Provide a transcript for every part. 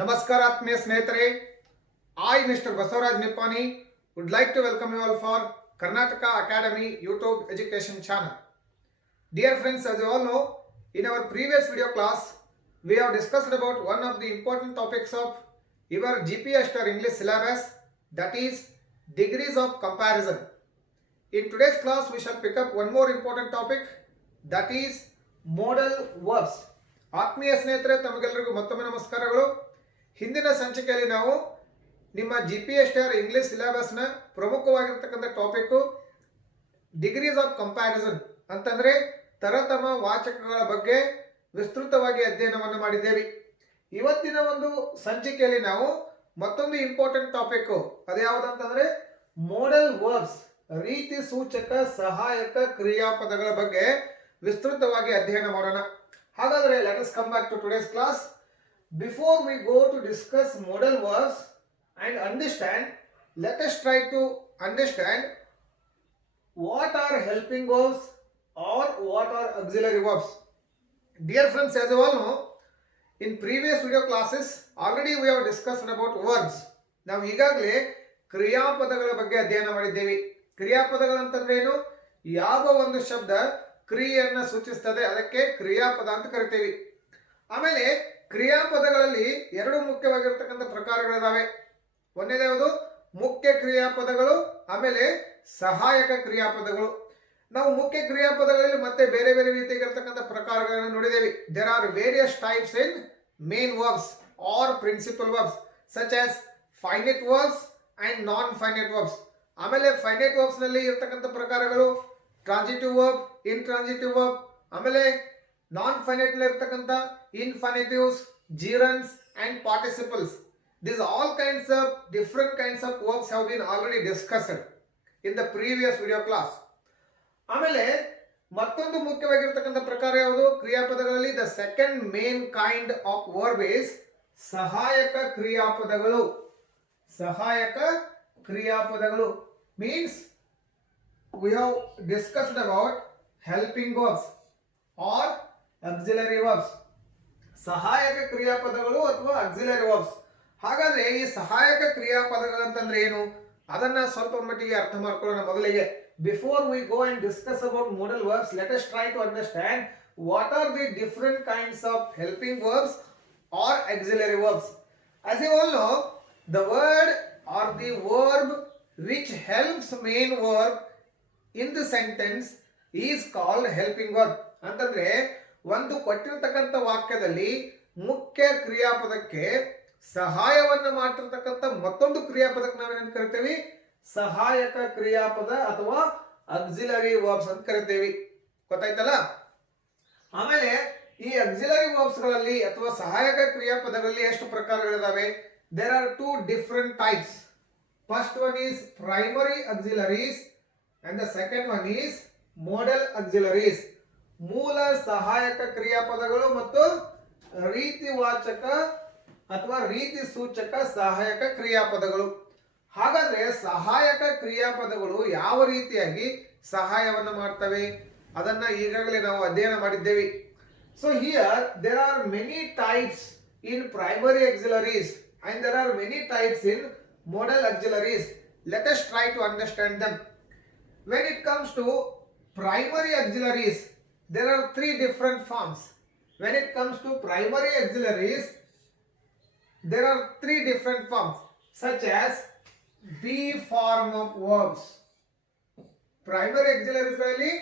ನಮಸ್ಕಾರ ಆತ್ಮೀಯ ಸ್ನೇಹಿತರೆ. I, Mr. Basavaraj Nippani, would like to welcome you all for Karnataka Academy YouTube education channel. Dear friends, as you all know, in our previous video class, we have discussed about one of the important topics of your GPS or English syllabus, that is degrees of comparison. In today's class, we shall pick up one more important topic, that is modal verbs. ಆತ್ಮೀಯ ಸ್ನೇಹಿತರೆ, ತಮಗೆಲ್ಲರಿಗೂ ಮತ್ತೊಮ್ಮೆ ನಮಸ್ಕಾರಗಳು. ಹಿಂದಿನ ಸಂಚಿಕೆಯಲ್ಲಿ ನಾವು ನಿಮ್ಮ GPS English ಸಿಲೆಬಸ್ನ ಪ್ರಮುಖವಾಗಿರ್ತಕ್ಕಂಥ ಟಾಪಿಕ್ಕು ಡಿಗ್ರೀಸ್ ಆಫ್ ಕಂಪ್ಯಾರಿಸನ್ ಅಂತಂದರೆ ತರತಮ ವಾಚಕಗಳ ಬಗ್ಗೆ ವಿಸ್ತೃತವಾಗಿ ಅಧ್ಯಯನವನ್ನು ಮಾಡಿದ್ದೇವೆ. ಇವತ್ತಿನ ಒಂದು ಸಂಚಿಕೆಯಲ್ಲಿ ನಾವು ಮತ್ತೊಂದು ಇಂಪಾರ್ಟೆಂಟ್ ಟಾಪಿಕ್ಕು ಅದು ಯಾವುದಂತಂದರೆ ಮೋಡಲ್ ವರ್ಬ್ಸ್, ರೀತಿ ಸೂಚಕ ಸಹಾಯಕ ಕ್ರಿಯಾಪದಗಳ ಬಗ್ಗೆ ವಿಸ್ತೃತವಾಗಿ ಅಧ್ಯಯನ ಮಾಡೋಣ. ಹಾಗಾದರೆ let us come back to today's class. Before we go to discuss modal verbs and understand, let us try to understand what are helping verbs or what are auxiliary verbs. Dear friends, as you all know, in previous video classes already we have discussed about verbs. ನಾವು ಈಗಾಗಲೇ ಕ್ರಿಯಾಪದಗಳ ಬಗ್ಗೆ ಅಧ್ಯಯನ ಮಾಡಿದ್ದೇವೆ. ಕ್ರಿಯಾಪದಗಳಂತಂದ್ರೆ ಏನು? ಯಾವ ಒಂದು ಶಬ್ದ ಕ್ರಿಯೆಯನ್ನು ಸೂಚಿಸ್ತದೆ ಅದಕ್ಕೆ ಕ್ರಿಯಾಪದ ಅಂತ ಕರಿತೀವಿ. ಆಮೇಲೆ ಕ್ರಿಯಾಪದಗಳಲ್ಲಿ ಎರಡು ಮುಖ್ಯವಾಗಿರ್ತಕ್ಕಂಥ ಪ್ರಕಾರಗಳಿದಾವೆ. ಒಂದನೇದು ಯಾವುದು? ಮುಖ್ಯ ಕ್ರಿಯಾಪದಗಳು, ಆಮೇಲೆ ಸಹಾಯಕ ಕ್ರಿಯಾಪದಗಳು. ನಾವು ಮುಖ್ಯ ಕ್ರಿಯಾಪದಗಳಲ್ಲಿ ಮತ್ತೆ ಬೇರೆ ಬೇರೆ ರೀತಿಯಾಗಿರ್ತಕ್ಕಂಥ ಪ್ರಕಾರಗಳನ್ನು ನೋಡಿದ್ದೇವೆ. There are various types in main verbs or principal verbs such as finite verbs and non finite verbs. ಆಮೇಲೆ ಫೈನೈಟ್ ವರ್ಬ್ಸ್ ನಲ್ಲಿ ಇರ್ತಕ್ಕಂಥ ಪ್ರಕಾರಗಳು ಟ್ರಾನ್ಸಿಟಿವ್ ವರ್ಬ್, ಇಂಟ್ರಾನ್ಸಿಟಿವ್ ವರ್ಬ್, ಆಮೇಲೆ ನಾನ್ ಫೈನೈಟ್ ಇರ್ತಕ್ಕಂಥ ಇನ್ಫೈನಿಟಿವ್ಸ್, gerunds and participles. These all kinds of different kinds of verbs have been already discussed in the previous video class. ಆಮೇಲೆ ಮತ್ತೊಂದು ಮುಖ್ಯವಾಗಿರ್ತಕ್ಕಂಥ ಪ್ರಕಾರ ಯಾವುದು ಕ್ರಿಯಾಪದಗಳಲ್ಲಿ? The second main kind of verb is ಸಹಾಯಕ ಕ್ರಿಯಾಪದಗಳು. ಸಹಾಯಕ ಕ್ರಿಯಾಪದಗಳು means we have discussed about helping verbs or auxiliary verbs. ಸಹಾಯಕ ಕ್ರಿಯಾಪದಗಳು ಅಥವಾ auxiliary verbs. ಹಾಗಾದ್ರೆ ಈ ಸಹಾಯಕ ಕ್ರಿಯಾಪದಗಳಂತಂದ್ರೆ ಏನು ಅದನ್ನ ಸ್ವಲ್ಪ ಮಟ್ಟಿಗೆ ಅರ್ಥ ಮಾಡ್ಕೊಳ್ಳೋಣ. ಮೊದಲಿಗೆ before we go and discuss about modal verbs, let us try to understand what are the different kinds of helping verbs or auxiliary verbs. As you all know, the word or the verb which helps main verb in the sentence is called helping verb. ಅಂತಂದ್ರೆ ಒಂದು ಕೊಟ್ಟಿರತಕ್ಕಂಥ ವಾಕ್ಯದಲ್ಲಿ ಮುಖ್ಯ ಕ್ರಿಯಾಪದಕ್ಕೆ ಸಹಾಯವನ್ನು ಮಾಡಿರ್ತಕ್ಕಂಥ ಮತ್ತೊಂದು ಕ್ರಿಯಾಪದಕ್ಕೆ ನಾವೇನಂತ ಕರಿತೇವೆ? ಸಹಾಯಕ ಕ್ರಿಯಾಪದ ಅಥವಾ auxiliary verbs ಅಂತ ಕರಿತೇವೆ. ಗೊತ್ತಾಯ್ತಲ್ಲ? ಆಮೇಲೆ ಈ auxiliary verbs ಗಳಲ್ಲಿ ಅಥವಾ ಸಹಾಯಕ ಕ್ರಿಯಾಪದಗಳಲ್ಲಿ ಎಷ್ಟು ಪ್ರಕಾರಗಳಿದಾವೆ? There are two different types. First one is primary auxiliaries and the second one is modal auxiliaries. ಮೂಲ ಸಹಾಯಕ ಕ್ರಿಯಾಪದಗಳು ಮತ್ತು ರೀತಿವಾಚಕ ಅಥವಾ ರೀತಿ ಸೂಚಕ ಸಹಾಯಕ ಕ್ರಿಯಾಪದಗಳು. ಹಾಗಾದ್ರೆ ಸಹಾಯಕ ಕ್ರಿಯಾಪದಗಳು ಯಾವ ರೀತಿಯಾಗಿ ಸಹಾಯವನ್ನು ಮಾಡ್ತವೆ ಅದನ್ನ ಈಗಾಗಲೇ ನಾವು ಅಧ್ಯಯನ ಮಾಡಿದ್ದೇವೆ. So here there are many types in primary auxiliaries and there are many types in modal auxiliaries. Let us try to understand them. When it comes to primary auxiliaries, there are three different forms. When it comes to primary auxiliaries, there are three different forms such as be form of verbs. Primary auxiliaries ಗಳಲ್ಲಿ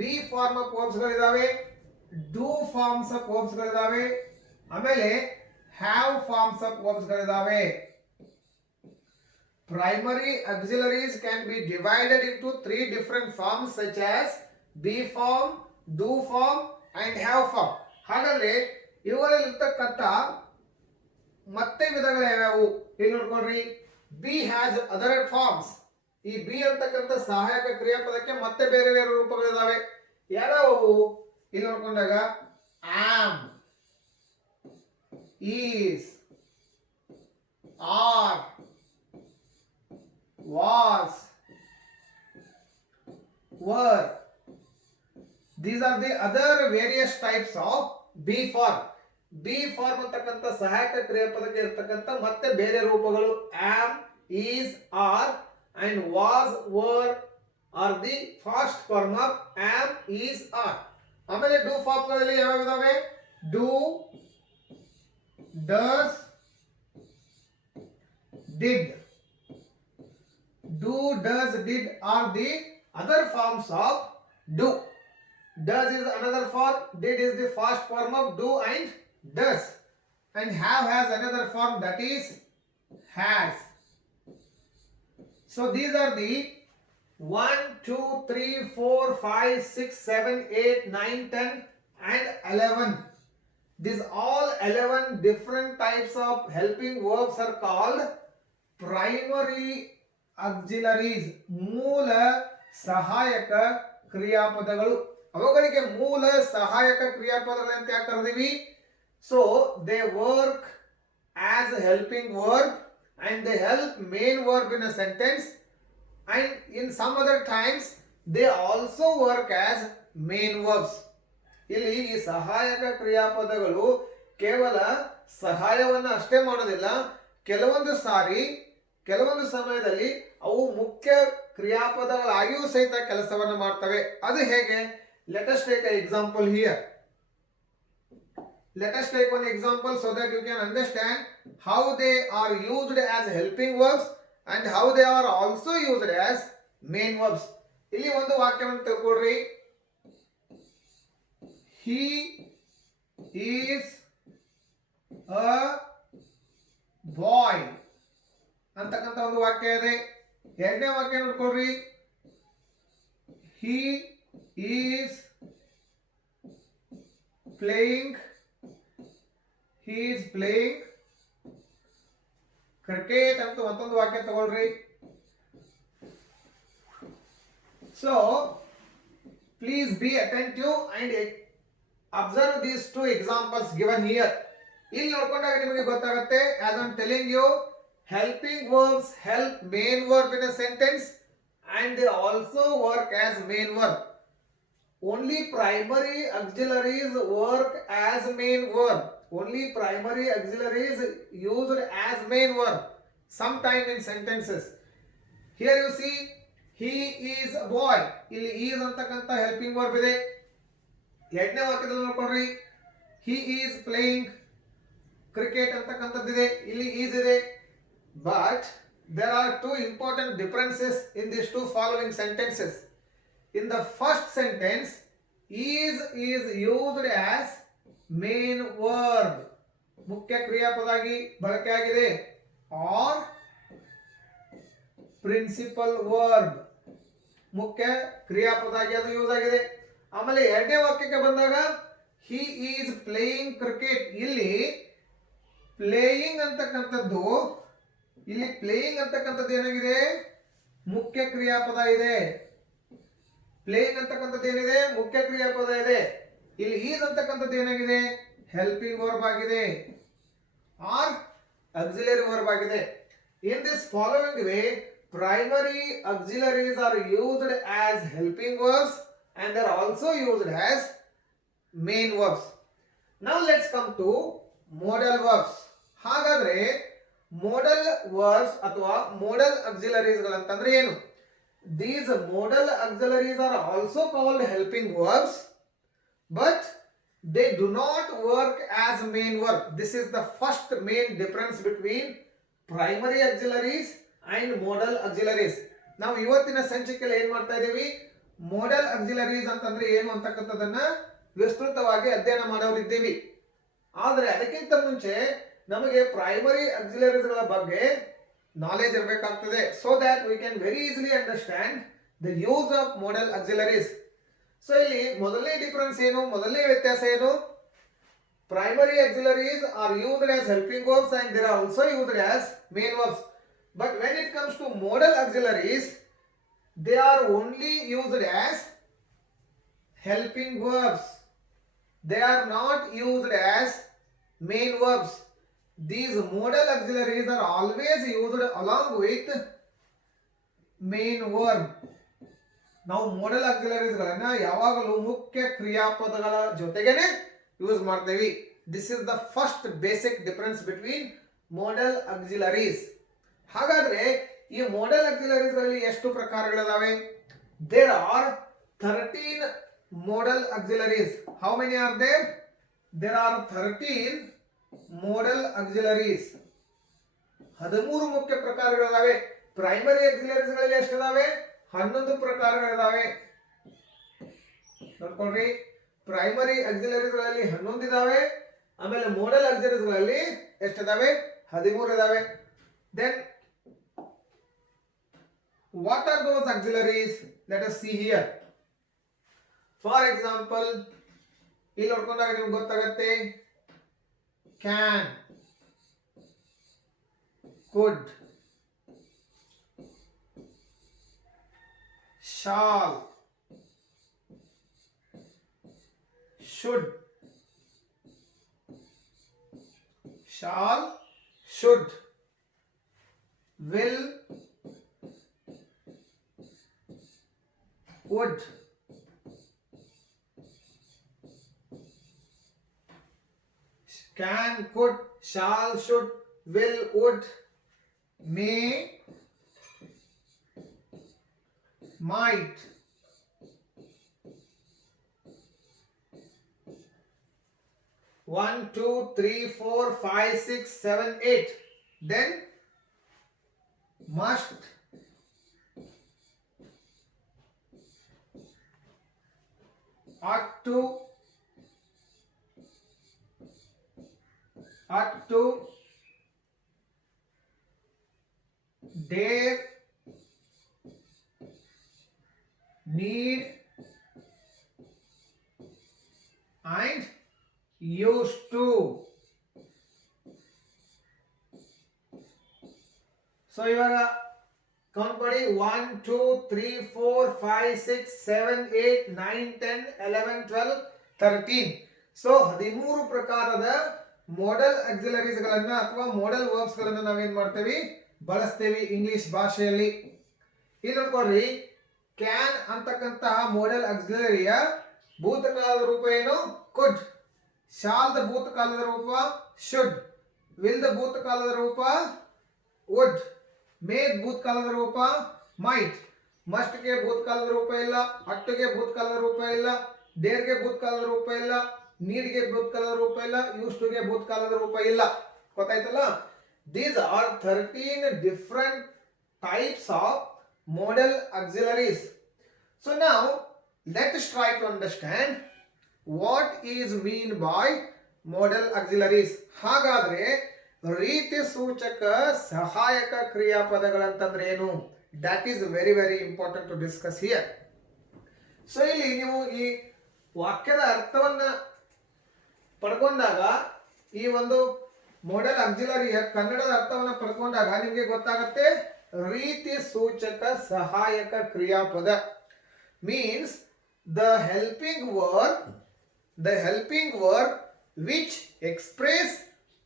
be form of verbs ಗಳಿದಾವೆ, do forms of verbs ಗಳಿದಾವೆ, ಆಮೇಲೆ have forms of verbs ಗಳಿದಾವೆ. Primary auxiliaries can be divided into three different forms such as be form, do form and have form. ಹಾಗಾದ್ರೆ ಇವುಗಳಲ್ಲಿ ಇರ್ತಕ್ಕಂಥ ಮತ್ತೆ ವಿಧಗಳು ಯಾವ್ಯಾವು ಇಲ್ಲಿ ನೋಡ್ಕೊಳ್ರಿ. Be has other forms. ಈ ಬಿ ಅಂತಕ್ಕಂಥ ಸಹಾಯಕ ಕ್ರಿಯಾಪದಕ್ಕೆ ಮತ್ತೆ ಬೇರೆ ಬೇರೆ ರೂಪಗಳಿದಾವೆ. ಯಾವ್ಯಾವು ಇಲ್ಲಿ ನೋಡ್ಕೊಂಡಾಗ am, is, are, was, were. These are the other various types of be form. Be form ಅಂತಕ್ಕಂಥ ಸಹಾಯಕ ಕ್ರಿಯಾಪದಕ್ಕೆ ಇರತಕ್ಕಂಥ ಮತ್ತೆ ಬೇರೆ ರೂಪಗಳು am, is, are and was, were are the past form of am, is, are. ಆಮೇಲೆ ಡೂ ಫಾರ್ಮ್ಗಳಲ್ಲಿ ಯಾವ್ಯಾವ ಇದಾವೆ? Do, does, did. Do, does, did are the other forms of do. Does is another form, did is the first form of do and does, and have has another form, that is has. So these are the 1, 2, 3, 4, 5, 6, 7, 8, 9, 10 and 11. These all 11 different types of helping verbs are called primary auxiliaries. ಮೂಲ ಸಹಾಯಕ ಕ್ರಿಯಾಪದಗಳು. ಅವುಗಳಿಗೆ ಮೂಲ ಸಹಾಯಕ ಕ್ರಿಯಾಪದಗಳು ಅಂತ ಯಾಕೆ ಕರೆದಿವಿ? So they work as a helping verb and they help main verb in a sentence, and in some other times they also work as main verbs. ಇಲ್ಲಿ ಈ ಸಹಾಯಕ ಕ್ರಿಯಾಪದಗಳು ಕೇವಲ ಸಹಾಯವನ್ನು ಅಷ್ಟೇ ಮಾಡೋದಿಲ್ಲ, ಕೆಲವೊಂದು ಸಾರಿ ಕೆಲವೊಂದು ಸಮಯದಲ್ಲಿ ಅವು ಮುಖ್ಯ ಕ್ರಿಯಾಪದಗಳಾಗಿಯೂ ಸಹಿತ ಕೆಲಸವನ್ನು ಮಾಡ್ತವೆ. ಅದು ಹೇಗೆ? Let us take an example here. Let us take one example so that you can understand how they are used as helping verbs and how they are also used as main verbs. ಇಲ್ಲಿ ಒಂದು ವಾಕ್ಯವನ್ನು ತಿಳ್ಕೊಳ್ರಿ. He is a boy ಅಂತಕ್ಕಂಥ ಒಂದು ವಾಕ್ಯ ಇದೆ. ಎರಡನೇ ವಾಕ್ಯ ನೋಡ್ಕೊಳ್ರಿ. He is playing cricket ಅಂತ ಮತ್ತೊಂದು ವಾಕ್ಯ ತಗೊಳ್ರಿ. So please be attentive and observe these two examples given here. ಇಲ್ಲಿ ನೋಡ್ಕೊಂಡಾಗ ನಿಮಗೆ ಗೊತ್ತಾಗುತ್ತೆ, as I'm telling you, helping verbs help main verb in a sentence and they also work as main verb. Only primary auxiliaries work as main verb. Only primary auxiliaries used as main verb sometime in sentences. Here you see, he is a boy. ಇಲ್ಲಿ is ಅಂತಕ್ಕಂಥ helping verb ಇದೆ. ಎರಡನೇ ವಾಕ್ಯದಲ್ಲಿ ನೋಡ್ಕೊಳ್ರಿ, he is playing cricket ಅಂತಕ್ಕಂಥದ್ದಿದೆ, ಇಲ್ಲಿ is ಇದೆ. But there are two important differences in these two following sentences. In the first sentence, is used as main verb, ಮುಖ್ಯ ಕ್ರಿಯಾಪದಾಗಿ ಬಳಕೆಯಾಗಿದೆ, or principal verb, ಮುಖ್ಯ ಕ್ರಿಯಾಪದಾಗಿ ಅದು ಯೂಸ್ ಆಗಿದೆ. ಆಮೇಲೆ ಎರಡನೇ ವಾಕ್ಯಕ್ಕೆ ಬಂದಾಗ he is playing cricket, ಇಲ್ಲಿ ಪ್ಲೇಯಿಂಗ್ ಅಂತಕ್ಕಂಥದ್ದು ಏನಾಗಿದೆ? ಮುಖ್ಯ ಕ್ರಿಯಾಪದ ಇದೆ. ಪ್ಲೇಯಿಂಗ್ ಅಂತಕ್ಕಂಥದ್ದು ಏನಿದೆ? ಮುಖ್ಯ ಕ್ರಿಯಾಪದ ಇದೆ. ಇಲ್ಲಿ ಈಸ್ ಅಂತಕ್ಕಂಥದ್ದು ಏನಾಗಿದೆ? ಹೆಲ್ಪಿಂಗ್ ವರ್ಬ್ ಆಗಿದೆ, ಆರ್ auxiliary verb ಆಗಿದೆ. In this following way, primary auxiliaries are used as helping verbs and they are also used as main verbs. Now let's come to modal verbs. ಹಾಗಾದ್ರೆ modal verbs ಅಥವಾ modal auxiliaries ಗಳಂತಂದ್ರೆ ಏನು? These modal auxiliaries are also called helping verbs, but they do not work as main verb. This is the first main difference between primary auxiliaries and modal auxiliaries. ನಾವು ಇವತ್ತಿನ ಸಂಚಿಕೆಯಲ್ಲಿ ಏನು ಮಾಡ್ತಾ ಇದ್ದೀವಿ? modal auxiliaries ಅಂತಂದ್ರೆ ಏನು ಅಂತಕ್ಕಂಥದ್ದನ್ನ ವಿಸ್ತೃತವಾಗಿ ಅಧ್ಯಯನ ಮಾಡೋರಿದ್ದೀವಿ. ಆದರೆ ಅದಕ್ಕಿಂತ ಮುಂಚೆ ನಮಗೆ ಪ್ರೈಮರಿ auxiliariesಗಳ ಬಗ್ಗೆ knowledge ಇರಬೇಕಾಗ್ತದೆ, so that we can very easily understand the use of modal auxiliaries. So ಇಲ್ಲಿ ಮೊದಲನೇ ಡಿಫರೆನ್ಸ್ ಏನು? ಮೊದಲನೇ ವ್ಯತ್ಯಾಸ ಏನು? Primary auxiliaries are used as helping verbs and they are also used as main verbs. But when it comes to modal auxiliaries, they are only used as helping verbs. They are not used as main verbs. These modal auxiliaries are always used along with main verb. ನಾವು modal auxiliaries ಗಳನ್ನ ಯಾವಾಗಲೂ ಮುಖ್ಯ ಕ್ರಿಯಾಪದಗಳ ಜೊತೆಗೇನೆ use ಮಾಡ್ತೀವಿ. This is the first basic difference between modal auxiliaries. ಹಾಗಾದ್ರೆ ಈ modal ಆಕ್ಸಿಲರೀಸ್ ಗಳಲ್ಲಿ ಎಷ್ಟು ಪ್ರಕಾರಗಳಿದಾವೆ? There are 13 modal auxiliaries. How many are there? There are 13 modal auxiliaries. 13 ಮುಖ್ಯ ಪ್ರಕಾರಗಳಿದಾವೆ. ಪ್ರೈಮರಿ ಆಕ್ಸಿಲರೀಸ್ ಗಳಲ್ಲಿ ಎಷ್ಟಿದಾವೆ? 11 ಪ್ರಕಾರಗಳಿದಾವೆ. ನೋಡ್ಕೊಳ್ರಿ, ಪ್ರೈಮರಿ ಆಕ್ಸಿಲರೀಸ್ ಗಳಲ್ಲಿ 11 ಇದಾವೆ. ಆಮೇಲೆ ಮೋಡಲ್ ಆಕ್ಸಿಲರೀಸ್ ಗಳಲ್ಲಿ ಎಷ್ಟಿದಾವೆ? 13 ಇದಾವೆ. Then what are those auxiliaries? Let us see here. For example, ಇಲ್ಲಿ ನೋಡ್ಕೊಂಡಾಗ ನಿಮ್ಗೆ ಗೊತ್ತಾಗತ್ತೆ, can, could, shall, should, will, would, can, could, shall, should, will, would, may, might, one, two, three, four, five, six, seven, eight. Then must, ought to, dare, need, and used to. So ಇವಾಗ count ಮಾಡಿ, 1, 2, 3, 4, 5, 6, 7, 8, 9, 10, 11, 12, 13. So 13 ಪ್ರಕಾರದ model auxiliaries ಗಳನ್ನ ಅಥವಾ model verbs ಗಳನ್ನ ನಾವೇನ್ ಮಾಡ್ತೇವೆ? ಬಳಸ್ತೇವೆ English ಭಾಷೆಯಲ್ಲಿ. ಇಲ್ಲಿ ನೋಡ್ಕೊಳ್ರಿ, ಕ್ಯಾನ್ ಅಂತಕ್ಕಂತಹ ಮೋಡಲ್ ಆಕ್ಸಿಲರಿಯ ಭೂತಕಾಲದ ರೂಪ ಏನು? ಕುಡ್. ಶಾಲ್ ದ ಭೂತಕಾಲದ ರೂಪ ಶುಡ್. ವಿಲ್ ದ ಭೂತಕಾಲದ ರೂಪ ವುಡ್. ಮೇ ಭೂತಕಾಲದ ರೂಪ ಮೈಟ್. ಮಸ್ಟ್ ಗೆ ಭೂತಕಾಲದ ರೂಪ ಇಲ್ಲ, ಹಟ್ಟುಗೆ ಭೂತಕಾಲದ ರೂಪ ಇಲ್ಲ, ಡೇರ್ ಗೆ ಭೂತಕಾಲದ ರೂಪ ಇಲ್ಲ, ನೀಡ್ ಗೆ ಭೂತಕಾಲದ ರೂಪ ಇಲ್ಲ, ಯೂಸ್ ಟು ಗೆ ಭೂತಕಾಲದ ರೂಪ ಇಲ್ಲ. ಗೊತ್ತಾಯ್ತಲ್ಲ? These are 13 different types of modal auxiliaries. So now let us try to understand what is mean by modal auxiliaries. ಹಾಗಾದ್ರೆ ರೀತಿ ಸೂಚಕ ಸಹಾಯಕ ಕ್ರಿಯಾಪದಗಳಂತಂದ್ರೆ ಏನು? That is very very important to discuss here. So ಇಲ್ಲಿ ನೀವು ಈ ವಾಕ್ಯದ ಅರ್ಥವನ್ನ ಪಡ್ಕೊಂಡಾಗ, ಈ ಒಂದು ಮೋಡಲ್ ಆಕ್ಸಿಲರಿಯ ಕನ್ನಡದ ಅರ್ಥವನ್ನ ಪಡ್ಕೊಂಡಾಗ ನಿಮಗೆ ಗೊತ್ತಾಗುತ್ತೆ, ರೀತಿ ಸೂಚಕ ಸಹಾಯಕ ಕ್ರಿಯಾಪದ means the helping verb which express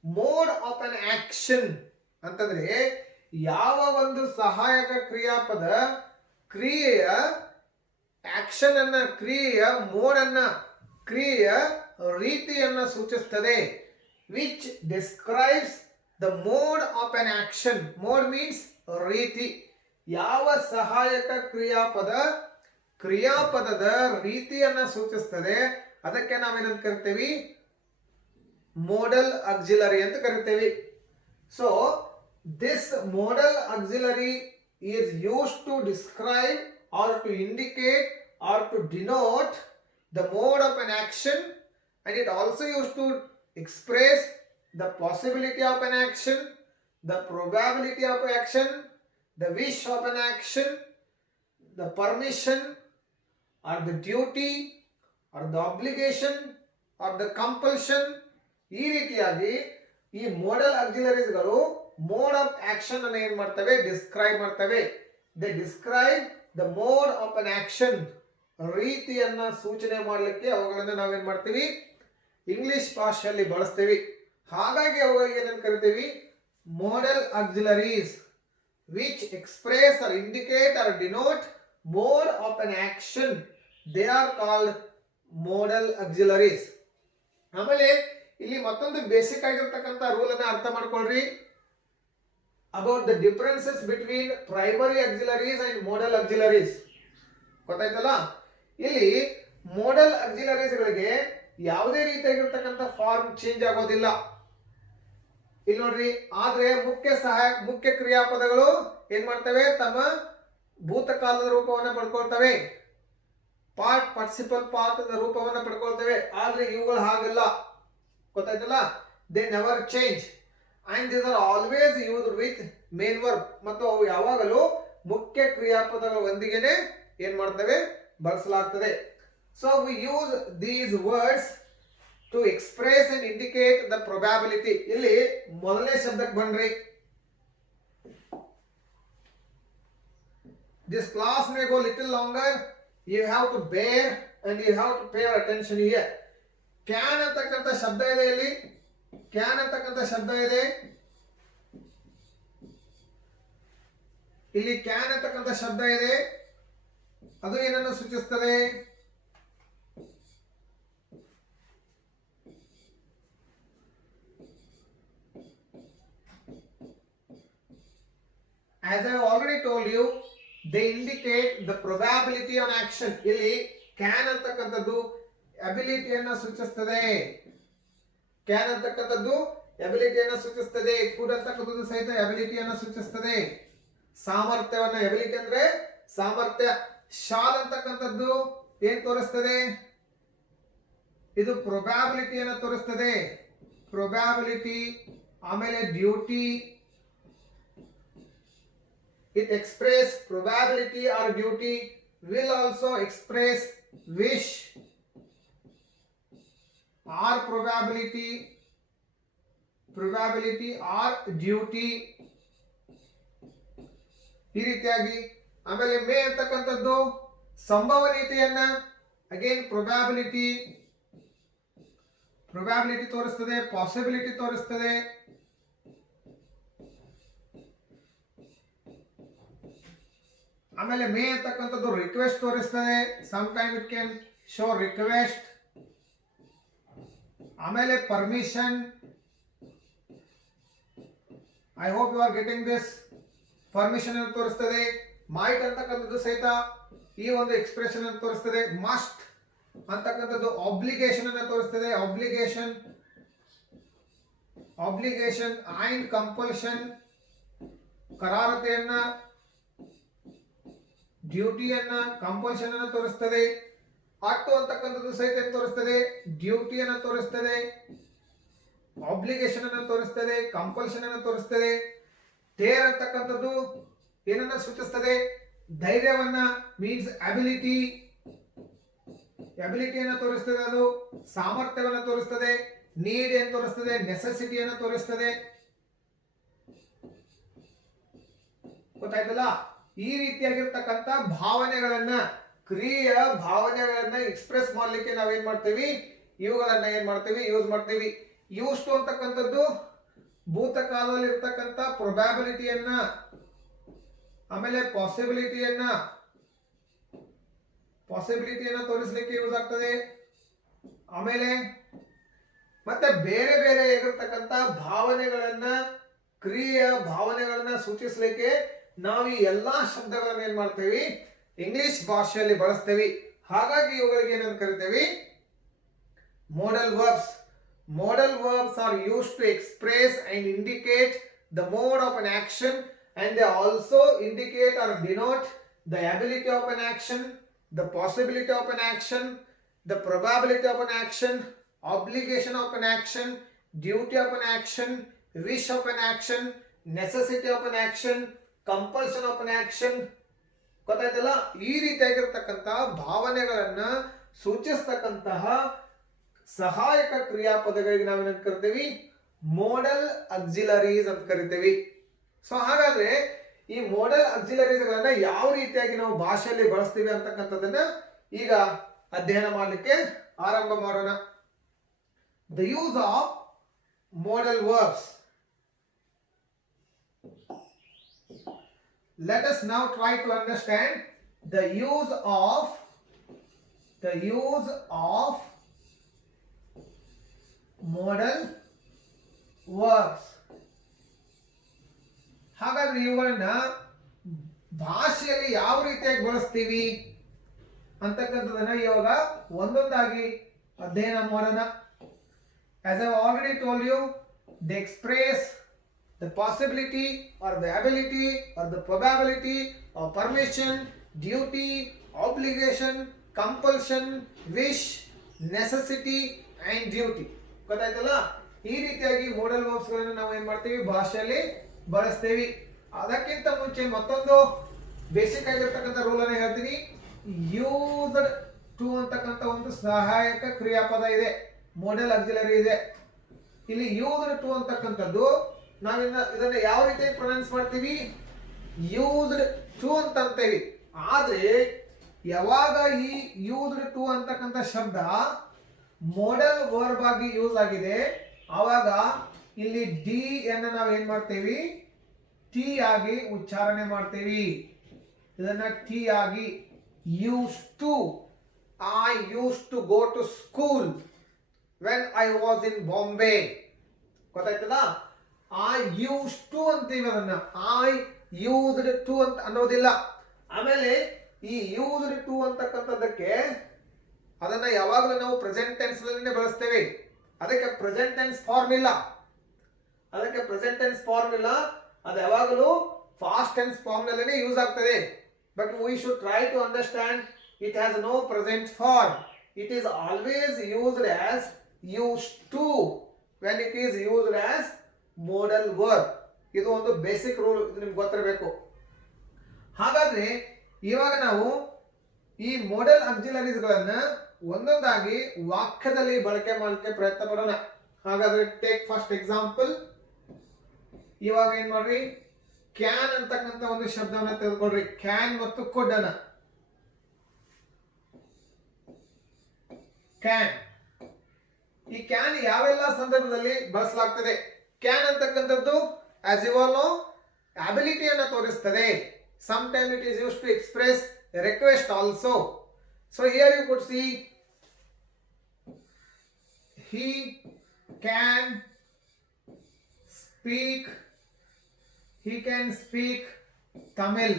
mode of an action. ಅಂತಂದ್ರೆ ಯಾವ ಒಂದು ಸಹಾಯಕ ಕ್ರಿಯಾಪದ ಕ್ರಿಯೆಯ ಆಕ್ಷನ್ ಅನ್ನ, ಕ್ರಿಯೆಯ ಮೋಡ್ ಅನ್ನ, ಕ್ರಿಯೆಯ ರೀತಿಯನ್ನ ಸೂಚಿಸುತ್ತದೆ. which describes the mode of an action. mode means ರೀತಿ. ಯಾವ ಸಹಾಯಕ ಕ್ರಿಯಾಪದದ ರೀತಿಯನ್ನ ಸೂಚಿಸುತ್ತದೆ ಅದಕ್ಕೆ ನಾವೇನಂತ ಕರಿತೀವಿ? ಮೋಡಲ್ ಆಕ್ಸಿಲರಿ ಅಂತ ಕರಿತೀವಿ. So this modal auxiliary is used to describe or to indicate or to denote the mode of an action, and it also used to express the possibility of an action, the probability of action, the wish of an action, the permission or the duty or the obligation or the compulsion. ಈ ರೀತಿಯಾಗಿ ಈ modal auxiliaries ಗಳು mode of action ಅನ್ನು ಏನ್ ಮಾಡ್ತವೆ? Describe ಮಾಡ್ತವೆ. They describe the mode of an action. ರೀತಿಯನ್ನ ಸೂಚನೆ ಮಾಡಲಿಕ್ಕೆ ಅವುಗಳನ್ನ ನಾವೇನ್ ಮಾಡ್ತೀವಿ? ಇಂಗ್ಲಿಷ್ ಭಾಷೆಯಲ್ಲಿ ಬಳಸ್ತೀವಿ. ಹಾಗಾಗಿ ಅವುಗಳಿಗೆ ಏನಂತ ಕರಿತೀವಿ? Modal auxiliaries which express or indicate or denote mode of an action. They are called modal auxiliaries. ಆಮೇಲೆ ಇಲ್ಲಿ ಮತ್ತೊಂದು ಬೇಸಿಕ್ ಆಗಿರ್ತಕ್ಕಂಥ ರೂಲ್ ಅನ್ನ ಅರ್ಥ ಮಾಡ್ಕೊಳ್ರಿ. About the differences between primary auxiliaries and modal auxiliaries. ಗೊತ್ತಾಯ್ತಲ್ಲ, ಇಲ್ಲಿ ಮೋಡಲ್ ಆಕ್ಸಿಲರೀಸ್ ಗಳಿಗೆ ಯಾವುದೇ ರೀತಿಯಾಗಿರ್ತಕ್ಕಂಥ ಫಾರ್ಮ್ ಚೇಂಜ್ ಆಗೋದಿಲ್ಲ. ಇಲ್ಲಿ ನೋಡ್ರಿ, ಆದ್ರೆ ಮುಖ್ಯ ಕ್ರಿಯಾಪದಗಳು ಏನ್ ಮಾಡ್ತವೆ, ತಮ್ಮ ಭೂತಕಾಲದ ರೂಪವನ್ನು ಪಡ್ಕೊಳ್ತವೆ, ಪಾರ್ಟಿಸಿಪಲ್ ಪಾತ್ರದ ರೂಪವನ್ನು ಪಡ್ಕೊಳ್ತವೆ. ಆದ್ರೆ ಇವುಗಳು ಹಾಗಲ್ಲ. ಗೊತ್ತಾಯ್ತಲ್ಲ, they never change and these are always used with main verb. ಮತ್ತು ಅವು ಯಾವಾಗಲೂ ಮುಖ್ಯ ಕ್ರಿಯಾಪದಗಳ ಒಂದಿಗೆನೆ ಏನ್ ಮಾಡ್ತವೆ, ಬಳಸಲಾಗ್ತದೆ. So we use these words to express and indicate the probability. ಇಲ್ಲಿ ಮೊದಲನೇ ಶಬ್ದಕ್ಕೆ ಬನ್ರಿ. This class may go little longer. You have to bear and you have to pay attention here. Can ಅಂತಕ್ಕಂಥ ಶಬ್ದ ಇದೆ ಇಲ್ಲಿ. ಕ್ಯಾನ್ ಅಂತಕ್ಕಂಥ ಶಬ್ದ ಇದೆ ಇಲ್ಲಿ. ಕ್ಯಾನ್ ಅಂತಕ್ಕಂಥ ಶಬ್ದ ಇದೆ. ಅದು ಏನನ್ನು ಸೂಚಿಸುತ್ತದೆ? As I already told you, they indicate the probability on action. ಇಲ್ಲಿ ಕ್ಯಾನ್ ಅಂತಕ್ಕಂಥದ್ದು ಅಬಿಲಿಟಿಯನ್ನು ಸೂಚಿಸುತ್ತದೆ. ಕ್ಯಾನ್ ಅಂತಕ್ಕಂಥದ್ದು ಎಬಿಲಿಟಿಯನ್ನು ಸೂಚಿಸುತ್ತದೆ. ಕುಡ್ ಅಂತಕ್ಕಂಥದ್ದು ಸಹಿತ ಎಬಿಲಿಟಿಯನ್ನು ಸೂಚಿಸುತ್ತದೆ, ಸಾಮರ್ಥ್ಯವನ್ನ. ಎಬಿಲಿಟಿ ಅಂದ್ರೆ ಸಾಮರ್ಥ್ಯ. ಶಾಲ್ ಅಂತಕ್ಕಂಥದ್ದು ಏನ್ ತೋರಿಸ್ತದೆ? ಇದು ಪ್ರೊಬ್ಯಾಬಿಲಿಟಿಯನ್ನು ತೋರಿಸ್ತದೆ. ಪ್ರೊಬ್ಯಾಬಿಲಿಟಿ. ಆಮೇಲೆ duty. It express probability or duty. Will also express wish or probability or duty. ಈ ರೀತಿಯಾಗಿ. ಆಮೇಲೆ ಮೇ ಅಂತಕ್ಕಂಥದ್ದು ಸಂಭವನೀಯತೆಯನ್ನ, ಅಗೇನ್ ಪ್ರೊಬ್ಯಾಬಿಲಿಟಿ ತೋರಿಸ್ತದೆ, ಪಾಸಿಬಿಲಿಟಿ ತೋರಿಸ್ತದೆ. ಆಮೇಲೆ ಮೇ ಅಂತಕ್ಕಂಥದ್ದು ರಿಕ್ವೆಸ್ಟ್ ತೋರಿಸ್ತದೆ. Some time it can show request. ಆಮೇಲೆ permission. I hope you are getting this. Permission ಅನ್ನು ತೋರಿಸ್ತದೆ. ಮೈಟ್ ಅಂತಕ್ಕಂಥದ್ದು ಸಹಿತ ಈ ಒಂದು ಎಕ್ಸ್ಪ್ರೆಷನ್ ಅನ್ನು ತೋರಿಸ್ತದೆ. ಮಸ್ಟ್ ಅಂತಕ್ಕಂಥದ್ದು ಆಬ್ಲಿಗೇಷನ್ ಅನ್ನು ತೋರಿಸ್ತದೆ. ಆಬ್ಲಿಗೇಷನ್ ಅಂಡ್ ಕಂಪಲ್ಷನ್, ಕರಾರತೆಯನ್ನ, ಡ್ಯೂಟಿಯನ್ನ, ಕಂಪಲ್ಷನ್ ಅನ್ನು ತೋರಿಸ್ತದೆ. ಅಟ್ಟು ಅಂತಕ್ಕಂಥದ್ದು ಸಹಿತ ತೋರಿಸ್ತದೆ, ಡ್ಯೂಟಿಯನ್ನು ತೋರಿಸ್ತದೆ, ಆಬ್ಲಿಗೇಷನ್ ಅನ್ನು ತೋರಿಸ್ತದೆ, ಕಂಪಲ್ಷನ್ ಅನ್ನು ತೋರಿಸ್ತದೆ. ಡೇರ್ ಅಂತಕ್ಕಂಥದ್ದು ಏನನ್ನ ಸೂಚಿಸ್ತದೆ? ಧೈರ್ಯವನ್ನ, ಮೀನ್ಸ್ ಅಬಿಲಿಟಿಯನ್ನು ತೋರಿಸ್ತದೆ. ಅದು ಸಾಮರ್ಥ್ಯವನ್ನು ತೋರಿಸ್ತದೆ. ನೀಡ್ ಏನು ತೋರಿಸ್ತದೆ? ನೆಸೆಸಿಟಿಯನ್ನು ತೋರಿಸ್ತದೆ. ಗೊತ್ತಾಯ್ತಲ್ಲ? ಈ ರೀತಿಯಾಗಿರ್ತಕ್ಕಂಥ ಭಾವನೆಗಳನ್ನ, ಕ್ರಿಯೆಯ ಭಾವನೆಗಳನ್ನ ಎಕ್ಸ್ಪ್ರೆಸ್ ಮಾಡ್ಲಿಕ್ಕೆ ನಾವೇನ್ ಮಾಡ್ತೀವಿ? ಇವುಗಳನ್ನ ಏನ್ ಮಾಡ್ತೀವಿ? ಯೂಸ್ ಮಾಡ್ತೀವಿ. ಯೂಸ್ ಟು ಅಂತಕ್ಕಂಥದ್ದು ಭೂತಕಾಲದಲ್ಲಿ ಇರ್ತಕ್ಕಂಥ ಪ್ರೊಬ್ಯಾಬಿಲಿಟಿಯನ್ನ, ಆಮೇಲೆ ಪಾಸಿಬಿಲಿಟಿಯನ್ನ ತೋರಿಸಲಿಕ್ಕೆ ಯೂಸ್ ಆಗ್ತದೆ. ಆಮೇಲೆ ಮತ್ತೆ ಬೇರೆ ಬೇರೆ ಆಗಿರ್ತಕ್ಕಂಥ ಭಾವನೆಗಳನ್ನ, ಕ್ರಿಯೆಯ ಭಾವನೆಗಳನ್ನ ಸೂಚಿಸಲಿಕ್ಕೆ ನಾವು ಈ ಎಲ್ಲಾ ಶಬ್ದಗಳನ್ನ ಏನ್ ಮಾಡ್ತೇವಿ? ಇಂಗ್ಲಿಷ್ ಭಾಷೆಯಲ್ಲಿ ಬಳಸ್ತೇವೆ. ಹಾಗಾಗಿ ಇವುಗಳಿಗೆ ಏನಂತ ಕರಿತೇವೆ? Modal verbs. Modal verbs are used to express and indicate the mode of an action, and they also indicate or denote the ability of an action, the possibility of an action, the probability of an action, obligation of an action, duty of an action, wish of an action, necessity of an action, compulsion of an action. ಗೊತ್ತಾಯ್ತಲ್ಲ? ಈ ರೀತಿಯಾಗಿರ್ತಕ್ಕಂಥ ಭಾವನೆಗಳನ್ನ ಸೂಚಿಸ್ತಕ್ಕಂತಹ ಸಹಾಯಕ ಕ್ರಿಯಾಪದಗಳಿಗೆ ನಾವೇನಂತ ಕರಿತೀವಿ? Modal auxiliaries ಅಂತ ಕರಿತೀವಿ. So ಹಾಗಾದ್ರೆ ಈ ಮೋಡಲ್ ಆಕ್ಸಿಲರೀಸ್ ಗಳನ್ನ ಯಾವ ರೀತಿಯಾಗಿ ನಾವು ಭಾಷೆಯಲ್ಲಿ ಬಳಸ್ತೀವಿ ಅಂತಕ್ಕಂಥದ್ದನ್ನ ಈಗ ಅಧ್ಯಯನ ಮಾಡಲಿಕ್ಕೆ ಆರಂಭ ಮಾಡೋಣ. The use of modal verbs. Let us now try to understand the use of modal verbs. ಹಾಗಾದ್ರೆ ಇವುಗಳನ್ನ ಭಾಷೆಯಲ್ಲಿ ಯಾವ ರೀತಿಯಾಗಿ ಬಳಸ್ತೀವಿ ಅಂತಕ್ಕಂಥದನ್ನ ಇವಾಗ ಒಂದೊಂದಾಗಿ ಅಧ್ಯಯನ ಮಾಡೋಣ. As I already told you, they express the possibility or the ability or the probability of permission, duty, obligation, compulsion, wish, necessity and duty. ಗೊತ್ತಾಯ್ತಲ್ಲ? ಈ ರೀತಿಯಾಗಿ ಮೋಡಲ್ ವರ್ಬ್ಸ್ ಗಳನ್ನು ನಾವು ಏನ್ ಮಾಡ್ತೀವಿ, ಭಾಷೆಯಲ್ಲಿ ಬಳಸ್ತೀವಿ. ಅದಕ್ಕಿಂತ ಮುಂಚೆ ಮತ್ತೊಂದು ಬೇಸಿಕ್ ಆಗಿರ್ತಕ್ಕಂಥ ರೂಲ್ ಅನ್ನು ಹೇಳ್ತೀನಿ. ಯೂಸ್ಡ್ ಟು ಅಂತಕ್ಕಂಥ ಒಂದು ಸಹಾಯಕ ಕ್ರಿಯಾಪದ ಇದೆ, ಮೋಡಲ್ ಆಕ್ಸಿಲರಿ ಇದೆ. ಇಲ್ಲಿ ಯೂಸ್ಡ್ ಟು ಅಂತಕ್ಕಂಥದ್ದು ಇದನ್ನ ಯಾವ ರೀತಿ ಪ್ರೊನೌನ್ಸ್ ಮಾಡ್ತೀವಿ, ಯೂಸ್ಡ್ ಟು ಅಂತ ಅಂತೀವಿ. ಆದ್ರೆ ಯಾವಾಗ ಈ ಯೂಸ್ಡ್ ಟು ಅಂತಕ್ಕಂಥ ಶಬ್ದ ಮೋಡಲ್ ವರ್ಬ್ ಆಗಿ ಯೂಸ್ ಆಗಿದೆ, ಆವಾಗ ಇಲ್ಲಿ ಡಿ ಅನ್ನ ನಾವು ಏನ್ ಮಾಡ್ತೀವಿ, ಟಿ ಆಗಿ ಉಚ್ಚಾರಣೆ ಮಾಡ್ತೀವಿ. ಇದನ್ನ ಟಿ ಆಗಿ used to. I used to go to school when I was in Bombay. ಗೊತ್ತಾಯ್ತದ? I used to ಅಂತೀವಿ ಅದನ್ನ, I used to ಅಂತ ಅನ್ನೋದಿಲ್ಲ. ಆಮೇಲೆ ಈ used to ಅಂತಕ್ಕಂಥದ್ದಕ್ಕೆ ಅದನ್ನ ಯಾವಾಗಲೂ ನಾವು ಪ್ರೆಸೆಂಟ್ ಟೆನ್ಸ್ ನಲ್ಲಿ ಬಳಸ್ತೇವೆ. ಅದಕ್ಕೆ ಪ್ರೆಸೆಂಟ್ ಟೆನ್ಸ್ ಫಾರ್ಮ್ ಇಲ್ಲ. ಅದು ಯಾವಾಗಲೂ ಫಾಸ್ಟ್ ಟೆನ್ಸ್ ಫಾರ್ಮ್ ನಲ್ಲೇ ಯೂಸ್ ಆಗ್ತದೆ. But we should try to understand it has no present form. It is always used as used to when it is used as modal verb. ಇದು ಒಂದು basic rule, ಇದು ನಿಮ್ಗೆ ಗೊತ್ತಿರಬೇಕು. ಹಾಗಾದ್ರೆ ಇವಾಗ ನಾವು ಈ ಮೋಡಲ್ ಆಕ್ಸಿಲರೀಸ್ ಗಳನ್ನ ಒಂದೊಂದಾಗಿ ವಾಕ್ಯದಲ್ಲಿ ಬಳಕೆ ಮಾಡಲಿಕ್ಕೆ ಪ್ರಯತ್ನ ಪಡೋಣ. ಹಾಗಾದ್ರೆ ಟೇಕ್ ಫಸ್ಟ್ ಎಕ್ಸಾಂಪಲ್. ಇವಾಗ ಏನ್ ಮಾಡ್ರಿ, ಕ್ಯಾನ್ ಅಂತಕ್ಕಂಥ ಒಂದು ಶಬ್ದವನ್ನ ತೆಗೆದುಕೊಳ್ರಿ. ಕ್ಯಾನ್ ಮತ್ತು ಕುಡ್ ಅನ್ನ. ಕ್ಯಾನ್, ಈ ಕ್ಯಾನ್ ಯಾವೆಲ್ಲ ಸಂದರ್ಭದಲ್ಲಿ ಬಳಸಲಾಗ್ತದೆ? ಕ್ಯಾನ್ ಅಂತಕ್ಕಂಥದ್ದು ಆಸ್ ಯು ಆಲ್ ನೋ ಅಬಿಲಿಟಿಯನ್ನು ತೋರಿಸ್ತದೆ. Some time it is use to express request also. So here you could see he can speak Tamil.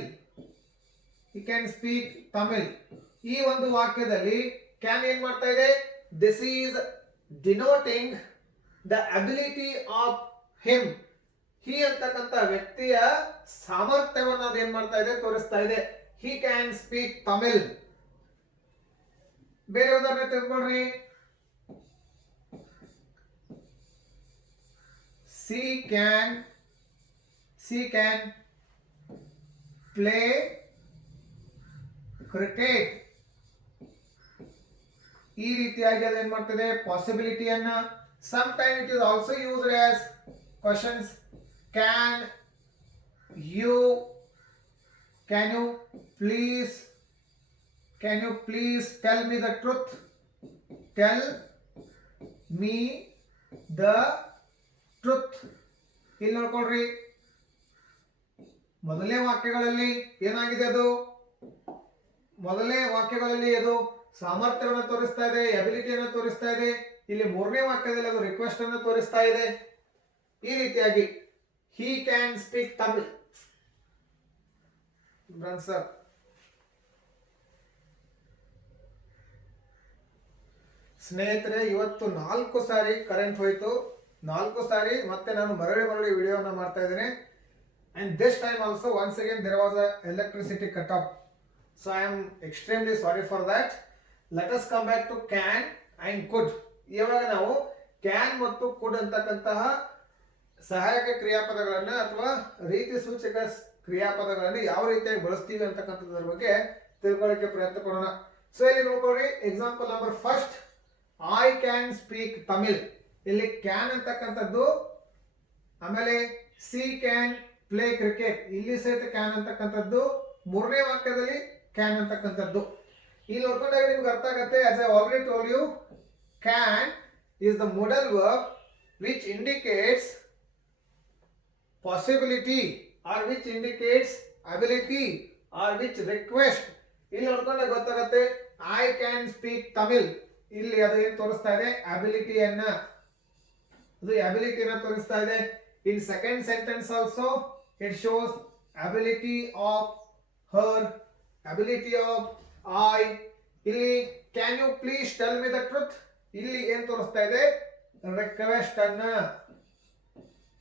ಈ ಒಂದು ವಾಕ್ಯದಲ್ಲಿ ಕ್ಯಾನ್ ಏನ್ ಮಾಡ್ತಾ ಇದೆ, this is denoting the ability of him. He ಅಂತಕ್ಕಂಥ ವ್ಯಕ್ತಿಯ ಸಾಮರ್ಥ್ಯವನ್ನು ಅದು ಏನ್ ಮಾಡ್ತಾ ಇದೆ, ತೋರಿಸ್ತಾ ಇದೆ. He can speak Tamil. ಬೇರೆ ಉದಾಹರಣೆ ತೆಗೆದುಕೊಳ್ರಿ. She can play cricket. ಈ ರೀತಿಯಾಗಿ ಅದು ಏನ್ ಮಾಡ್ತದೆ, ಪಾಸಿಬಿಲಿಟಿಯನ್ನ. Some time it is also used as questions. Can you please tell me the truth. Tell me the truth. ಇಲ್ಲಿ ನೋಡ್ಕೊಳ್ರಿ, ಮೊದಲನೇ ವಾಕ್ಯಗಳಲ್ಲಿ ಏನಾಗಿದೆ, ಅದು ಸಾಮರ್ಥ್ಯವನ್ನು ತೋರಿಸ್ತಾ ಇದೆ, ಅಬಿಲಿಟಿಯನ್ನು ತೋರಿಸ್ತಾ ಇದೆ. ಇಲ್ಲಿ ಮೂರನೇ ವಾಕ್ಯದಲ್ಲಿ ಅದು ರಿಕ್ವೆಸ್ಟ್ ಅನ್ನು ತೋರಿಸ್ತಾ ಇದೆ. ಈ ರೀತಿಯಾಗಿ ಹಿ ಕ್ಯಾನ್ ಸ್ಪೀಕ್ ತಮಿಳ್. ಸರ್, ಸ್ನೇಹಿತರೆ, ಇವತ್ತು 4 ಸಾರಿ ಕರೆಂಟ್ ಹೋಯ್ತು. 4 ಸಾರಿ ಮತ್ತೆ ನಾನು ಮರಳಿ ವಿಡಿಯೋನ ಮಾಡ್ತಾ ಇದ್ದೇನೆ. and this time also once again there was a electricity cut off, so I am extremely sorry for that. Let us come back to can and could. ಇವಾಗ ನಾವು ಕ್ಯಾನ್ ಮತ್ತು ಕುಡ್ ಅಂತಕ್ಕಂತಹ ಸಹಾಯಕ ಕ್ರಿಯಾಪದಗಳನ್ನ ಅಥವಾ ರೀತಿ ಸೂಚಕ ಕ್ರಿಯಾಪದಗಳನ್ನು ಯಾವ ರೀತಿಯಾಗಿ ಬಳಸ್ತೀವಿ ಅಂತಕ್ಕಂಥದ್ರ ಬಗ್ಗೆ ತಿಳ್ಕೊಳ್ಳೋಕೆ ಪ್ರಯತ್ನ ಪಡೋಣ. ಸೊ ಇಲ್ಲಿ ನೋಡ್ಕೊಳ್ಳಿ, example number first, I can speak Tamil. ಇಲ್ಲಿ ಕ್ಯಾನ್ ಅಂತಕ್ಕಂಥದ್ದು, ಆಮೇಲೆ ಸಿ ಕ್ಯಾನ್ ಪ್ಲೇ ಕ್ರಿಕೆಟ್, ಇಲ್ಲಿ ಸಹಿತ ಕ್ಯಾನ್ ಅಂತಕ್ಕಂಥದ್ದು. ಮೂರನೇ ವಾಕ್ಯದಲ್ಲಿ ಕ್ಯಾನ್ ಅಂತಕ್ಕಂಥದ್ದು. ಇಲ್ಲಿ ನೋಡ್ಕೊಂಡಾಗ ನಿಮ್ಗೆ ಅರ್ಥ ಆಗುತ್ತೆ. As I already told you, can is the modal verb which indicates possibility or which indicates ability or which request. ಇಲ್ಲಿ ನೋಡ್ಕೊಂಡಾಗ ಗೊತ್ತಾಗುತ್ತೆ, ಐ ಕ್ಯಾನ್ ಸ್ಪೀಕ್ ತಮಿಳ್. ಇಲ್ಲಿ ಅದು ಏನು ತೋರಿಸ್ತಾ ಇದೆ, ಅಬಿಲಿಟಿಯನ್ನ. ಅದು ಅಬಿಲಿಟಿನ ತೋರಿಸ್ತಾ ಇದೆ. In second sentence also it shows ability of her, ability of I. ಇಲ್ಲಿ can you please tell me the truth, ಇಲ್ಲಿ ಏನ್ ತೋರಿಸ್ತಾ ಇದೆ, ರಿಕ್ವೆಸ್ಟ್ ಅನ್ನ,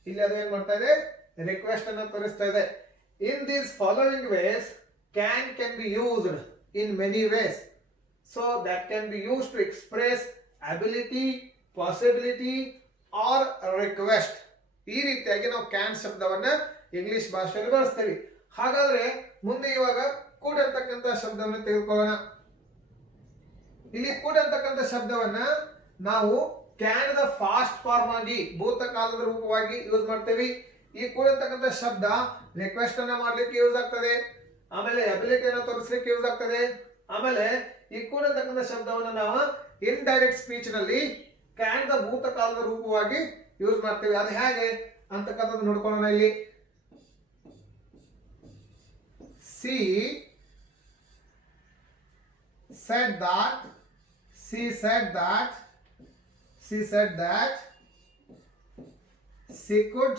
ಇಲ್ಲಿ ಅದು ಏನ್ ಮಾಡ್ತಾ ಇದೆ, ರಿಕ್ವೆಸ್ಟ್ ಅನ್ನ ತೋರಿಸ್ತಾ ಇದೆ. In these following ways can be used in many ways, so that can be used to express ability, possibility or request. ಈ ರೀತಿಯಾಗಿ ನಾವು ಕ್ಯಾನ್ ಶಬ್ದವನ್ನ ಇಂಗ್ಲಿಷ್ ಭಾಷೆಯಲ್ಲಿ ಬಳಸ್ತೀವಿ. ಹಾಗಾದ್ರೆ ಮುಂದೆ ಇವಾಗ ಕುಡ್ ಅಂತಕ್ಕಂಥ ಶಬ್ದವನ್ನು ತೆಗೆದುಕೊಳ್ಳೋಣ. ಇಲ್ಲಿ ಕುಡ್ ಅಂತಕ್ಕಂಥ ಶಬ್ದವನ್ನ ನಾವು ಕ್ಯಾನ್ ದ ಫಾಸ್ಟ್ ಫಾರ್ಮ್ ಆಗಿ ಭೂತಕಾಲದ ರೂಪವಾಗಿ ಯೂಸ್ ಮಾಡ್ತೇವೆ. ಈ ಕುಡ್ ಅಂತಕ್ಕಂಥ ಶಬ್ದ ರಿಕ್ವೆಸ್ಟ್ ಅನ್ನ ಮಾಡ್ಲಿಕ್ಕೆ ಯೂಸ್ ಆಗ್ತದೆ, ಆಮೇಲೆ ಅಬಿಲಿಟಿಯನ್ನು ತೋರಿಸಲಿಕ್ಕೆ ಯೂಸ್ ಆಗ್ತದೆ. ಆಮೇಲೆ ಈ ಕುಡ್ ಅಂತಕ್ಕಂಥ ಶಬ್ದವನ್ನು ನಾವು ಇಂಡೈರೆಕ್ಟ್ ಸ್ಪೀಚ್ ನಲ್ಲಿ ಕ್ಯಾನ್ ದ ಭೂತಕಾಲದ ರೂಪವಾಗಿ ಯೂಸ್ ಮಾಡ್ತೀವಿ. ಅದು ಹೇಗೆ ಅಂತಕ್ಕಂಥದ್ದು ನೋಡ್ಕೊಳ್ಳೋಣ. ಇಲ್ಲಿ C said that she said that she could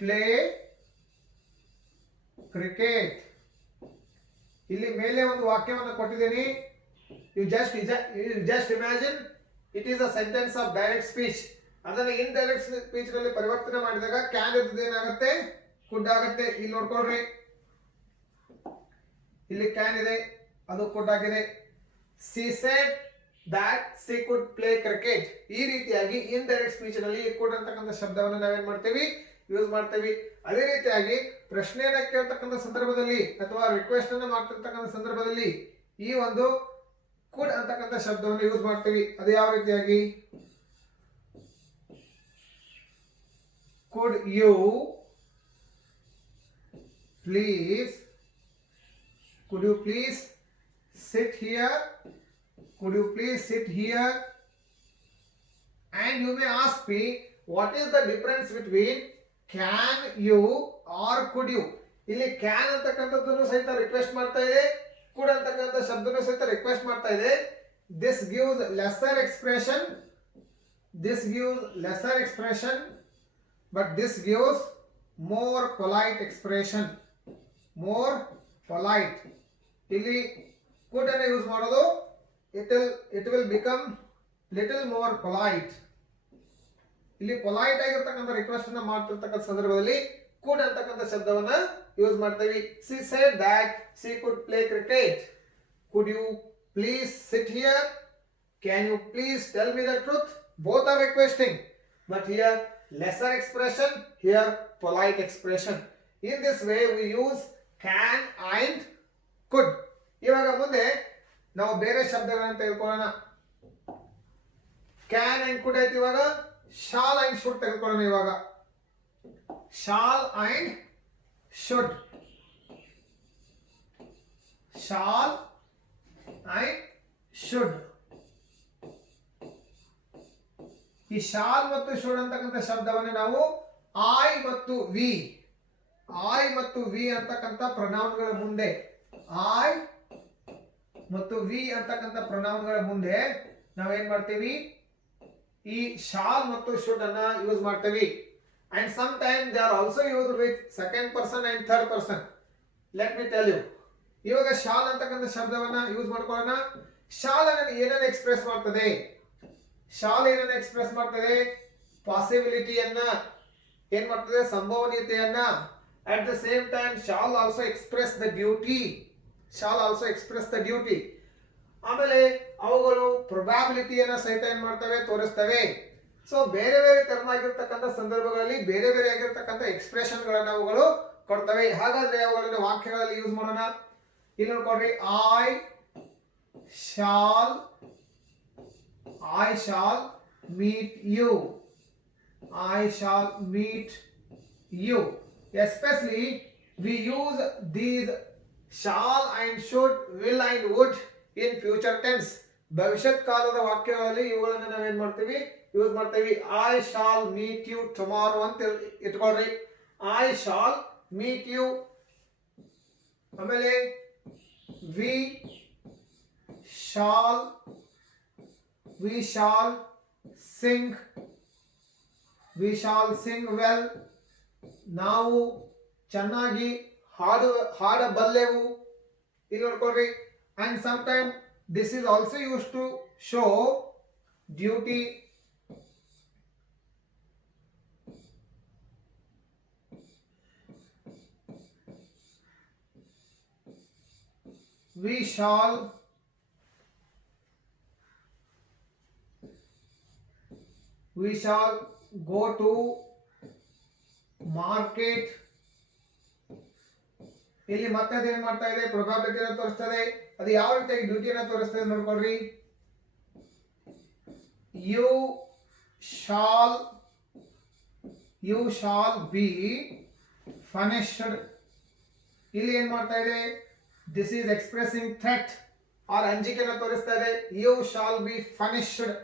play cricket. ಇಲ್ಲಿ ಮೇಲೆ ಒಂದು ವಾಕ್ಯವನ್ನು ಕೊಟ್ಟಿದ್ದೀನಿ. You just imagine it is a sentence of direct speech. ಅದನ್ನು ಇಂಡೈರೆಕ್ಟ್ ಸ್ಪೀಚ್ ನಲ್ಲಿ ಪರಿವರ್ತನೆ ಮಾಡಿದಾಗ ಕ್ಯಾನ್ ಇದ್ದದ್ದು ಏನಾಗುತ್ತೆ, ಕುಡ್ ಆಗುತ್ತೆ. ಇಲ್ಲಿ ನೋಡ್ಕೊಳ್ರಿ, ಇಲ್ಲಿ ಕ್ಯಾನ್ ಇದೆ, ಅದು ಕುಡ್ ಆಗಿದೆ. C shed that she could play cricket. ಈ ರೀತಿಯಾಗಿ ಇಂಡೈರೆಕ್ಟ್ ಸ್ಪೀಚ್ ನಲ್ಲಿ ಕುಡ್ ಅಂತಕ್ಕಂಥ ಶಬ್ದವನ್ನು ನಾವೇನ್ ಮಾಡ್ತೀವಿ, ಯೂಸ್ ಮಾಡ್ತೀವಿ. ಅದೇ ರೀತಿಯಾಗಿ ಪ್ರಶ್ನೆಯನ್ನ ಕೇಳ್ತಕ್ಕಂಥ ಸಂದರ್ಭದಲ್ಲಿ ಅಥವಾ ರಿಕ್ವೆಸ್ಟ್ ಅನ್ನ ಮಾಡ್ತಿರ್ತಕ್ಕಂಥ ಸಂದರ್ಭದಲ್ಲಿ ಈ ಒಂದು ಕುಡ್ ಅಂತಕ್ಕಂಥ ಶಬ್ದವನ್ನು ಯೂಸ್ ಮಾಡ್ತೀವಿ. ಅದು ಯಾವ ರೀತಿಯಾಗಿ, could you please sit here, could you please sit here, and you may ask me what is the difference between can you or could you. ಇಲ್ಲಿ ಕ್ಯಾನ್ ಅಂತಕ್ಕಂಥದ್ದನ್ನು ಸಹಿತ ರಿಕ್ವೆಸ್ಟ್ ಮಾಡ್ತಾ ಇದೆ, ಕುಡ್ ಅಂತಕ್ಕಂಥ ಶಬ್ದವನ್ನು ಸಹಿತ ರಿಕ್ವೆಸ್ಟ್ ಮಾಡ್ತಾ ಇದೆ. this gives lesser expression but this gives more polite expression, more polite. ಇಲ್ಲಿ could ಅನ್ನು ಯೂಸ್ ಮಾಡೋದು, it will become little more polite. ಇಲ್ಲಿ ಪೊಲೈಟ್ ಆಗಿರ್ತಕ್ಕಂಥ ರಿಕ್ವೆಸ್ಟ್ ಅನ್ನ ಮಾಡ್ತಿರ್ತಕ್ಕಂಥ ಸಂದರ್ಭದಲ್ಲಿ ಕುಡ್ ಅಂತಕ್ಕಂಥ ಶಬ್ದವನ್ನ ಯೂಸ್ ಮಾಡ್ತೀವಿ. she said that she could play cricket. could you please sit here, can you please tell me the truth. both are requesting, but here lesser expression, here polite expression. in this way we use can and could. ಇವಾಗ ಮುಂದೆ ನಾವು ಬೇರೆ ಶಬ್ದಗಳನ್ನು ತೆಗೆದುಕೊಳ್ಳೋಣ. Can and ಕುಡ್ ಆಯ್ತು. ಇವಾಗ shall and should ತೆಗೆದುಕೊಳ್ಳೋಣ. ಇವಾಗ shall and should, shall and should. ಈ ಶಾಲ್ ಮತ್ತು ಶುಡ್ ಅಂತಕ್ಕಂಥ ಶಬ್ದವನ್ನು ನಾವು ಐ ಮತ್ತು ವಿ ಅಂತಕ್ಕಂಥ ಪ್ರೊನೌನ್ಗಳ ಮುಂದೆ, ಐ ಮತ್ತು ವಿ ಅಂತಕ್ಕಂಥ ಪ್ರೊನೌನ್ಗಳ ಮುಂದೆ ನಾವೇನ್ ಮಾಡ್ತೀವಿ, ಈ ಶಾಲ್ ಮತ್ತು ಶುಡ್ ಅನ್ನ ಯೂಸ್ ಮಾಡ್ತೀವಿ. And some time they are also used with second person and third person. Let me tell you. ಇವಾಗ ಶಾಲ್ ಅಂತಕ್ಕಂಥ ಶಬ್ದವನ್ನ ಯೂಸ್ ಮಾಡ್ಕೊಳ್ಳೋಣ. ಶಾಲ್ ಅನ್ನು ಏನನ್ನ ಎಕ್ಸ್ಪ್ರೆಸ್ ಮಾಡ್ತದೆ, ಶಾಲ್ ಏನನ್ನ ಎಕ್ಸ್ಪ್ರೆಸ್ ಮಾಡ್ತದೆ, ಪಾಸಿಬಿಲಿಟಿಯನ್ನ ಏನ್ ಮಾಡ್ತದೆ, ಸಂಭವನೀಯತೆಯನ್ನ. At the same time shall also express the duty. ಆಮೇಲೆ ಅವುಗಳು ಪ್ರೊಬ್ಯಾಬಿಲಿಟಿಯನ್ನ ಸಹಿತ ಏನ್ ಮಾಡ್ತವೆ, ತೋರಿಸ್ತವೆ. ಸೊ ಬೇರೆ ಬೇರೆ ತರನಾಗಿರ್ತಕ್ಕಂಥ ಸಂದರ್ಭಗಳಲ್ಲಿ ಬೇರೆ ಬೇರೆ ಆಗಿರ್ತಕ್ಕಂಥ ಎಕ್ಸ್ಪ್ರೆಷನ್ ಗಳನ್ನ ಅವುಗಳು ಕೊಡ್ತವೆ. ಹಾಗಾದ್ರೆ ಅವುಗಳನ್ನ ವಾಕ್ಯಗಳಲ್ಲಿ ಯೂಸ್ ಮಾಡೋಣ. ಇಲ್ಲಿ ನೋಡ್ಕೊಡ್ರಿ, I shall meet you. Especially we use these shall and should, will and would in future tense. ಭವಿಷ್ಯತ್ ಕಾಲದ ವಾಕ್ಯಗಳಲ್ಲಿ ಇವುಗಳನ್ನ ನಾವೇನ್ ಮಾಡ್ತೀವಿ, ಯೂಸ್ ಮಾಡ್ತೀವಿ. I shall meet you tomorrow ಅಂತ ಇಟ್ಕೊಳ್ರಿ. I shall meet you. ಆಮೇಲೆ ವಿ shall sing well. ನಾವು ಚೆನ್ನಾಗಿ ಹಾಡಬಲ್ಲೆವು. ಇಲ್ಲಿ ನೋಡ್ಕೊಳ್ರಿ. And sometimes this is also used to show duty. We shall go to market. ಇಲ್ಲಿ ಮತ್ತೆ ಅದೇನ್ ಮಾಡ್ತಾ ಇದೆ, ಪ್ರೊಬಾಬಿಲಿಟಿನ ತೋರಿಸ್ತದೆ. ಅದು ಯಾವ ರೀತಿಯಾಗಿ ಡ್ಯೂಟಿನ ತೋರಿಸ್ತದೆ ನೋಡ್ಕೊಳ್ರಿ. You shall be punished. ಇಲ್ಲಿ ಏನ್ ಮಾಡ್ತಾ ಇದೆ, this is expressing threat or ಅಂಜಿಕೆನ ತೋರಿಸ್ತಾ ಇದೆ. You shall be punished.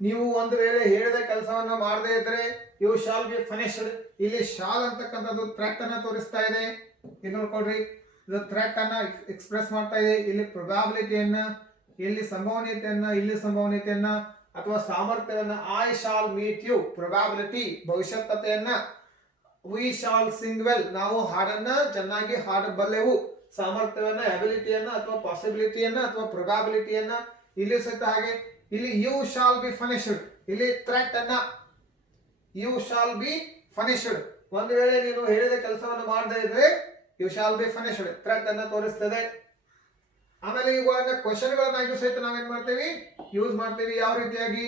ನೀವು ಒಂದು ವೇಳೆ ಹೇಳಿದ ಕೆಲಸವನ್ನ ಮಾಡದೇ ಇದ್ರೆ ಯು ಶಾಲ್ ಬಿ ಫನಿಶ್ಡ್. ಇಲ್ಲಿ ಶಾಲ್ ಅಂತಕ್ಕಂಥದ್ದು ಥ್ರೆಟ್ ಅನ್ನ ತೋರಿಸ್ತಾ ಇದೆ. ಇಲ್ಲಿ ನೋಡ್ಕೊಳ್ರಿ, ಇದು ಥ್ರೆಟ್ ಅನ್ನ ಎಕ್ಸ್ಪ್ರೆಸ್ ಮಾಡ್ತಾ ಇದೆ. ಇಲ್ಲಿ ಪ್ರೊಬಾಬಿಲಿಟಿಯನ್ನ, ಇಲ್ಲಿ ಸಂಭವನೀಯತೆಯನ್ನ, ಇಲ್ಲಿ ಸಂಭವನೀಯತೆಯನ್ನ ಅಥವಾ ಸಾಮರ್ಥ್ಯವನ್ನ. I shall meet you probability, ಭವಿಷ್ಯತ್ತತೆಯನ್ನ. ವಿ ಶಾಲ್ ಸಿಂಗ್ ವೆಲ್, ನಾವು ಹಾಡನ್ನ ಚೆನ್ನಾಗಿ ಹಾಡಬಲ್ಲೆವು. ಸಾಮರ್ಥ್ಯವನ್ನ, ಅಬಿಲಿಟಿಯನ್ನ ಅಥವಾ ಪಾಸಿಬಿಲಿಟಿಯನ್ನ ಅಥವಾ ಪ್ರೊಬಾಬಿಲಿಟಿಯನ್ನ. ಇಲ್ಲಿ ಸಹಿತ ಹಾಗೆ ಇಲ್ಲಿ ಯು ಶಾಲ್ ಬಿ ಫನಿಶ್ಡ್, ಇಲ್ಲಿ ಥ್ರೆಟ್ ಅನ್ನ ಯು ಶಾಲ್ ಬಿ ಫನಿಶ್ಡ್. ಒಂದು ವೇಳೆ ನೀನು ಹೇಳಿದ ಕೆಲಸವನ್ನು ಮಾಡದೇ ಇದ್ರೆ ಯು ಶಾಲ್ ಬಿ ಫನಿಶ್ಡ್ ಥ್ರೆಟ್ ಅನ್ನ ತೋರಿಸ್ತದೆ. ಆಮೇಲೆ ಇವುಗಳನ್ನ ಕ್ವಶನ್ ಗಳನ್ನಾಗಿ ಸಹಿತ ನಾವೇನ್ ಮಾಡ್ತೀವಿ, ಯೂಸ್ ಮಾಡ್ತೀವಿ. ಯಾವ ರೀತಿಯಾಗಿ,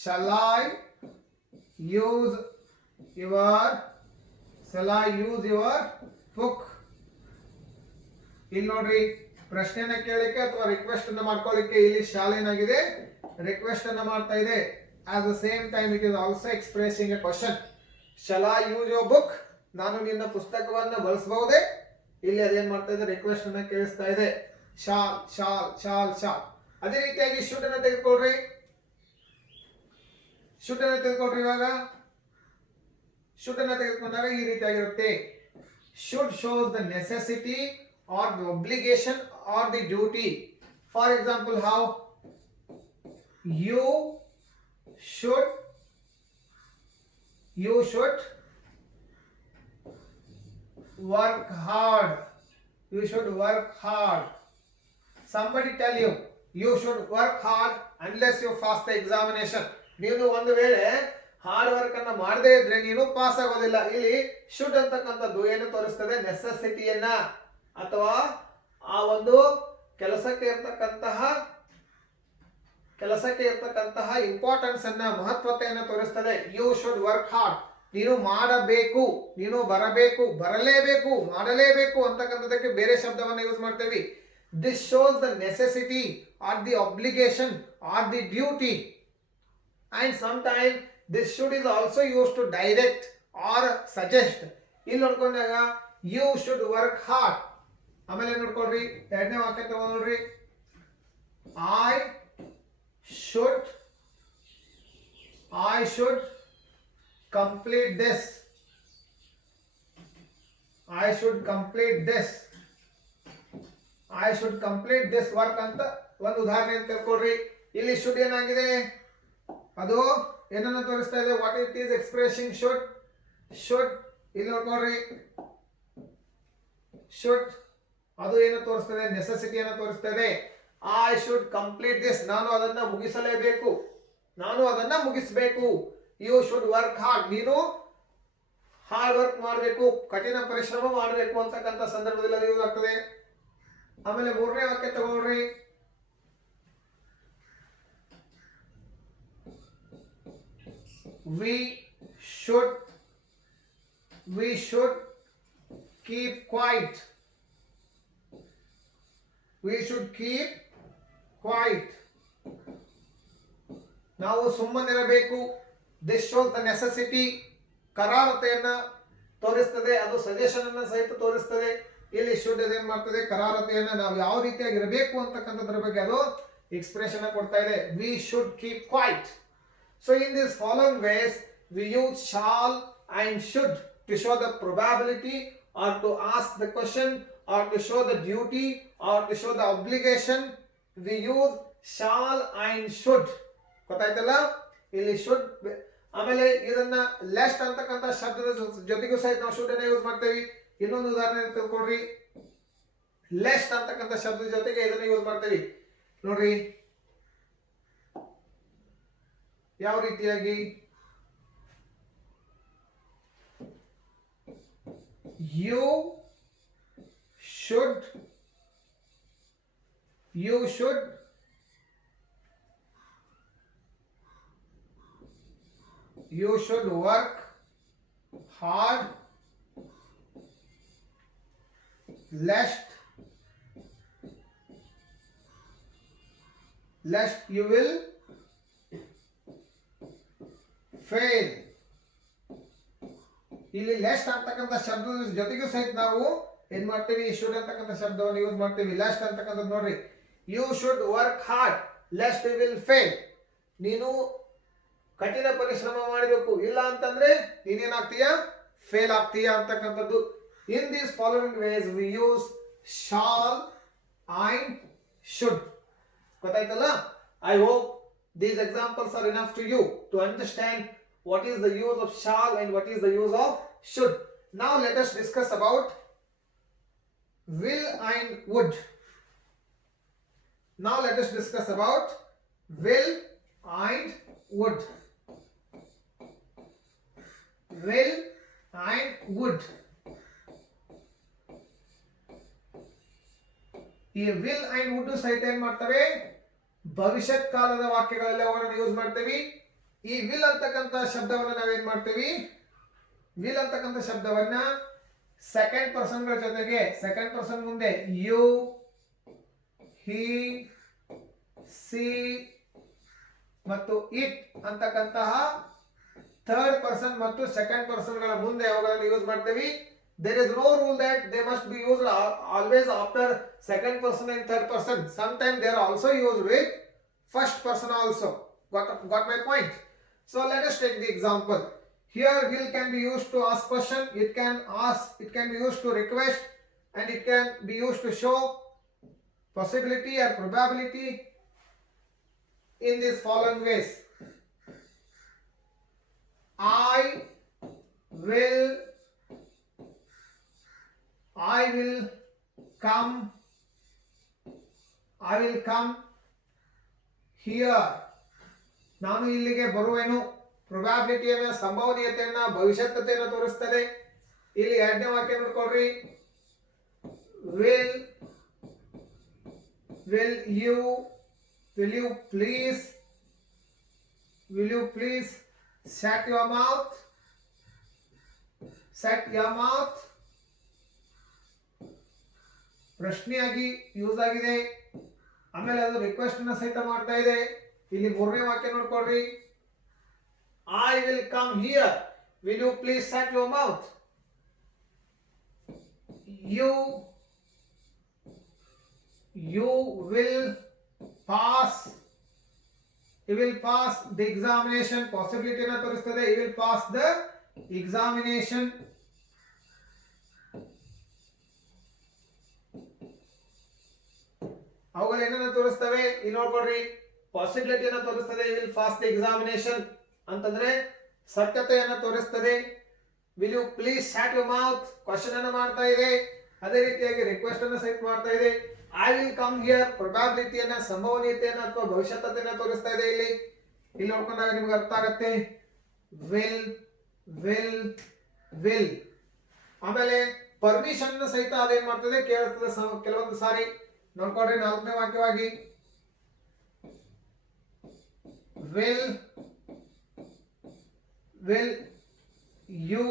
shall I use your book. ಇಲ್ಲಿ ನೋಡ್ರಿ, ಪ್ರಶ್ನೆನ ಕೇಳಲಿಕ್ಕೆ ಅಥವಾ ರಿಕ್ವೆಸ್ಟ್ ಅನ್ನ ಮಾಡ್ಕೊಳ್ಳಿಕ್ಕೆ ಇಲ್ಲಿ ಶಾಲ್ ಏನಾಗಿದೆ, ರಿಕ್ವೆಸ್ಟ್ ಅನ್ನ ಮಾಡ್ತಾ ಇದೆ. at the same time it is also expressing a question. shall I use your book, ನಾನು ನಿನ್ನ ಪುಸ್ತಕವನ್ನ ಬಳಸಬಹುದೇ. ಇಲ್ಲಿ ಅದೇನ್ ಮಾಡ್ತಾ ಇದೆ, ರಿಕ್ವೆಸ್ಟ್ ಅನ್ನ ಕೇಳಿಸ್ತಾ ಇದೆ. ಶಾಲ್. ಅದೇ ರೀತಿಯಾಗಿ ಶುಡ್ ಅನ್ನ ತೆಗೆದುಕೊಳ್ರಿ. ಇವಾಗ ಶುಡ್ ಅನ್ನ ತೆಗೆದುಕೊಂಡಾಗ ಈ ರೀತಿಯಾಗಿರುತ್ತೆ. Should shows the necessity or the obligation or the duty. For example, how you should work hard. Somebody tell you should work hard unless you pass the examination. ನೀನು ಒಂದು ವೇಳೆ ಹಾರ್ಡ್ ವರ್ಕ್ ಅನ್ನ ಮಾಡದೇ ಇದ್ರೆ ನೀನು ಪಾಸ್ ಆಗೋದಿಲ್ಲ. ಇಲ್ಲಿ should ಅಂತಕ್ಕಂಥದ್ದು ಏನು ತೋರಿಸ್ತದೆ, ನೆಸೆಸಿಟಿಯನ್ನ ಅಥವಾ ಆ ಒಂದು ಕೆಲಸಕ್ಕೆ ಇರ್ತಕ್ಕಂತಹ ಇಂಪಾರ್ಟೆನ್ಸ್ ಅನ್ನ, ಮಹತ್ವತೆಯನ್ನು ತೋರಿಸ್ತದೆ. ಯು ಶುಡ್ ವರ್ಕ್ ಹಾರ್ಡ್, ನೀನು ಮಾಡಬೇಕು, ನೀನು ಬರಬೇಕು, ಬರಲೇಬೇಕು, ಮಾಡಲೇಬೇಕು ಅಂತಕ್ಕಂಥದಕ್ಕೆ ಬೇರೆ ಶಬ್ದವನ್ನು ಯೂಸ್ ಮಾಡ್ತೇವೆ. This shows the necessity or the obligation or the duty. And sometime this should is also use to direct or suggest. ಇಲ್ಲಿ ನೋಡ್ಕೊಂಡಾಗ ಯು ಶುಡ್ ವರ್ಕ್ ಹಾರ್ಡ್. ಆಮೇಲೆ ನೋಡ್ಕೊಳ್ರಿ, ಎರಡನೇ ವಾಕ್ಯ ತಗೊಂಡ್ರಿ, I should complete this. I should complete this work ಅಂತ ಒಂದು ಉದಾಹರಣೆ ಅಂತ ತಿಳ್ಕೊಳ್ರಿ. ಇಲ್ಲಿ ಶುಡ್ ಏನಾಗಿದೆ, ಅದು ಏನನ್ನ ತೋರಿಸ್ತಾ ಇದೆ, what it is expressing should. ಇಲ್ಲಿ ನೋಡ್ಕೊಳ್ರಿ, ಶುಡ್ ಅದು ಏನು ತೋರಿಸ್ತದೆ, ನೆಸೆಸಿಟಿಯನ್ನು ತೋರಿಸ್ತದೆ. ಐ ಶುಡ್ ಕಂಪ್ಲೀಟ್ ದಿಸ್, ನಾನು ಅದನ್ನ ಮುಗಿಸಬೇಕು. ಯು ಶುಡ್ ವರ್ಕ್ ಹಾರ್ಡ್, ನೀನು ಹಾರ್ಡ್ ವರ್ಕ್ ಮಾಡಬೇಕು, ಕಠಿಣ ಪರಿಶ್ರಮ ಮಾಡಬೇಕು ಅಂತಕ್ಕಂಥ ಸಂದರ್ಭದಲ್ಲಿ ಅದು ಯೂಸ್ ಆಗ್ತದೆ. ಆಮೇಲೆ ಮೂರನೇ ವಾಕ್ಯ ತಗೊಳ್ರಿ, we should keep quiet. ನಾವು ಸುಮ್ಮನಿರಬೇಕು. ದಿಸ್ ಶೋಸ್ ದ ನೆಸೆಸಿಟಿ, ಕರಾರತೆಯನ್ನ ತೋರಿಸ್ತದೆ. ಅದು ಸಜೆಷನ್ ಅನ್ನ ಸಹಿತ ತೋರಿಸ್ತದೆ. ಇಲ್ಲಿ ಶುಡ್ ಏನ್ ಮಾಡ್ತದೆ, ಕರಾರತೆಯನ್ನ ನಾವು ಯಾವ ರೀತಿಯಾಗಿ ಇರಬೇಕು ಅಂತಕ್ಕಂಥದ್ರ ಬಗ್ಗೆ ಅದು ಎಕ್ಸ್ಪ್ರೆಷನ್ ಕೊಡ್ತಾ ಇದೆ. We should keep quiet. So in these following ways we use shall and should to show the probability, or to ask the question, or to show the duty, or to show the obligation, we use shall and should. ಗೊತ್ತಾಯ್ತಲ್ಲ, ಇಲ್ಲಿ should. ಆಮೇಲೆ ಇದನ್ನ lest ಅಂತಕ್ಕಂಥ ಶಬ್ದದ ಜೊತೆಗೂ ಸಹಿತ ನಾವು should ಅನ್ನ ಯೂಸ್ ಮಾಡ್ತೇವೆ. ಇನ್ನೊಂದು ಉದಾಹರಣೆ ತಿಳ್ಕೊಳ್ರಿ, ಲೆಸ್ಟ್ ಅಂತಕ್ಕಂಥ ಶಬ್ದದ ಜೊತೆಗೆ ಇದನ್ನ ಯೂಸ್ ಮಾಡ್ತೇವೆ ನೋಡ್ರಿ. ಯಾವ ರೀತಿಯಾಗಿ? you should work hard lest you will fail. ಇಲ್ಲಿ ಲೆಸ್ಟ್ ಅಂತಕ್ಕಂಥ ಶಬ್ದದ ಜೊತೆಗೂ ಸಹಿತ ನಾವು ಏನ್ ಮಾಡ್ತೀವಿ, ಶುಡ್ ಅಂತಕ್ಕಂಥ ಶಬ್ದವನ್ನು ಯೂಸ್ ಮಾಡ್ತೀವಿ. ಲೆಸ್ಟ್ ಅಂತಕ್ಕಂಥದ್ದು ನೋಡ್ರಿ, you should work hard lest you will fail. ನೀನು ಕಠಿಣ ಪರಿಶ್ರಮ ಮಾಡಬೇಕು, ಇಲ್ಲ ಅಂತಂದ್ರೆ ನೀನೇನಾಗ್ತೀಯ, ಫೇಲ್ ಆಗ್ತೀಯ ಅಂತಕ್ಕಂಥದ್ದು. In these following ways we use shall and should. ಗೊತ್ತಾಯ್ತಲ್ಲ? I hope these examples are enough to you to understand what is the use of shall and what is the use of should. Now let us discuss about will and would. Now let us discuss about will and would. Will and would. ಈ will and would ಸಹಿತ ಏನ್ ಮಾಡ್ತವೆ, ಭವಿಷ್ಯತ್ ಕಾಲದ ವಾಕ್ಯಗಳಲ್ಲಿ ಅವುಗಳನ್ನು use ಮಾಡ್ತೀವಿ. ಈ will ಅಂತಕ್ಕಂಥ ಶಬ್ದವನ್ನ ನಾವೇನ್ ಮಾಡ್ತೀವಿ, ವಿಲ್ ಅಂತಕ್ಕಂಥ ಶಬ್ದವನ್ನ ಸೆಕೆಂಡ್ ಪರ್ಸನ್ ಗಳ ಜೊತೆಗೆ, ಸೆಕೆಂಡ್ ಪರ್ಸನ್ ಮುಂದೆ ಯು, ಹಿ, ಸಿ ಮತ್ತು ಇಟ್ ಅಂತಕ್ಕಂತಹ ಥರ್ಡ್ ಪರ್ಸನ್ ಮತ್ತು ಸೆಕೆಂಡ್ ಪರ್ಸನ್ ಗಳ ಮುಂದೆ ಅವುಗಳನ್ನು ಯೂಸ್ ಮಾಡ್ತೀವಿ. There is no rule that they must be used always after second person and third person. Sometimes they are also used with first person also. Got my point? So let us take the example. Here will can be used to ask question, it can be used to request, and it can be used to show possibility or probability in these following ways. I will come here. ನಾನು ಇಲ್ಲಿಗೆ ಬರುವೆನು. ಪ್ರೊಬ್ಯಾಬಿಲಿಟಿಯನ್ನ, ಸಂಭವನೀಯತೆಯನ್ನ, ಭವಿಷ್ಯತ್ತತೆಯನ್ನು ತೋರಿಸ್ತದೆ. ಇಲ್ಲಿ ಎರಡನೇ ವಾಕ್ಯ ನೋಡ್ಕೊಳ್ರಿ, will you please shut your mouth. ಪ್ರಶ್ನೆಯಾಗಿ use ಆಗಿದೆ. ಆಮೇಲೆ ಅದು ರಿಕ್ವೆಸ್ಟ್ ಅನ್ನ ಸಹಿತ ಮಾಡ್ತಾ ಇದೆ. ಇಲ್ಲಿ ಮೂರನೇ ವಾಕ್ಯ ನೋಡ್ಕೊಳ್ರಿ, I will come here, will you please shut your mouth. You will pass the examination. ಪಾಸಿಬಿಲಿಟಿನ ತೋರಿಸ್ತದೆ. You will pass the examination. ಅವುಗಳು ಏನನ್ನ ತೋರಿಸ್ತವೆ ಇಲ್ಲಿ ನೋಡ್ಕೊಳ್ರಿ, ಪಾಸಿಬಿಲಿಟಿಯನ್ನ ತೋರಿಸ್ತದೆ. ವಿಲ್ ಪಾಸ್ ದ ಎಕ್ಸಾಮಿನೇಷನ್ ಅಂತಂದ್ರೆ ಸತ್ಯತೆಯನ್ನ ತೋರಿಸ್ತದೆ. Will you please shut your mouth question ಅನ್ನ ಮಾಡ್ತಾ ಇದೆ. ಅದೇ ರೀತಿಯಾಗಿ ರಿಕ್ವೆಸ್ಟ್ ಅನ್ನ ಸಹಿತ ಮಾಡ್ತಾ ಇದೆ. ಐ ವಿಲ್ ಕಮ್ ಹಿಯರ್ ಪ್ರೊಬ್ಯಾಬಿಲಿಟಿಯನ್ನ, ಸಂಭವನೀಯತೆಯನ್ನ ಅಥವಾ ಭವಿಷ್ಯತ್ತತೆಯನ್ನ ತೋರಿಸ್ತಾ ಇದೆ. ಇಲ್ಲಿ ನೋಡ್ಕೊಂಡಾಗ ನಿಮ್ಗೆ ಅರ್ಥ ಆಗತ್ತೆ. ವಿಲ್ ಆಮೇಲೆ ಪರ್ಮಿಷನ್ ಸಹಿತ ಅದೇನ್ ಮಾಡ್ತದೆ, ಕೇಳಿಸ್ತದೆ ಕೆಲವೊಂದು ಸಾರಿ. ನೋಡ್ಕೊಡ್ರಿ ನಾಲ್ಕನೇ ವಾಕ್ಯವಾಗಿ, will you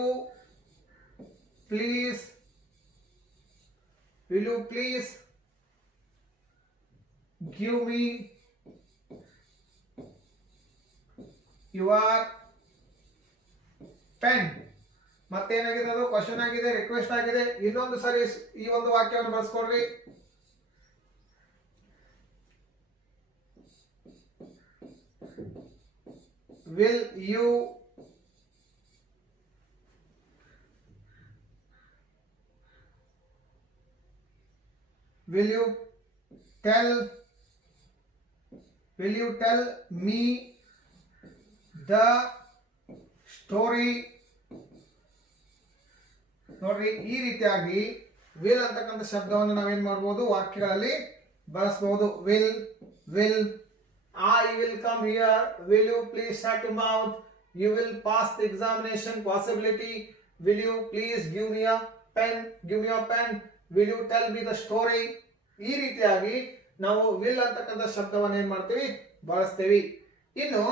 please give me your pen. ಮತ್ತೇನಾಗಿದೆ, ಅದು ಕ್ವಶನ್ ಆಗಿದೆ, ರಿಕ್ವೆಸ್ಟ್ ಆಗಿದೆ. ಇನ್ನೊಂದು ಸರಿ ಈ ಒಂದು ವಾಕ್ಯವನ್ನು ಬಳಸ್ಕೊಡ್ರಿ. will you will you tell me the story. ನೋಡ್ರಿ, ಈ ರೀತಿಯಾಗಿ ವಿಲ್ ಅಂತಕ್ಕಂಥ ಶಬ್ದವನ್ನು ನಾವೇನ್ ಮಾಡಬಹುದು, ವಾಕ್ಯಗಳಲ್ಲಿ ಬಳಸಬಹುದು. Will I will come here. Will you please shut your mouth? You will pass the examination. Possibility. Will you please give me a pen? Give me a pen. Will you tell me the story? ಈ ರೀತಿಯಾಗಿ ನಾವು will ಅಂತಕ್ಕಂಥ ಶಬ್ದವನ್ನು ಏನ್ ಮಾಡ್ತೀವಿ, ಬಳಸ್ತೀವಿ. ಇನ್ನು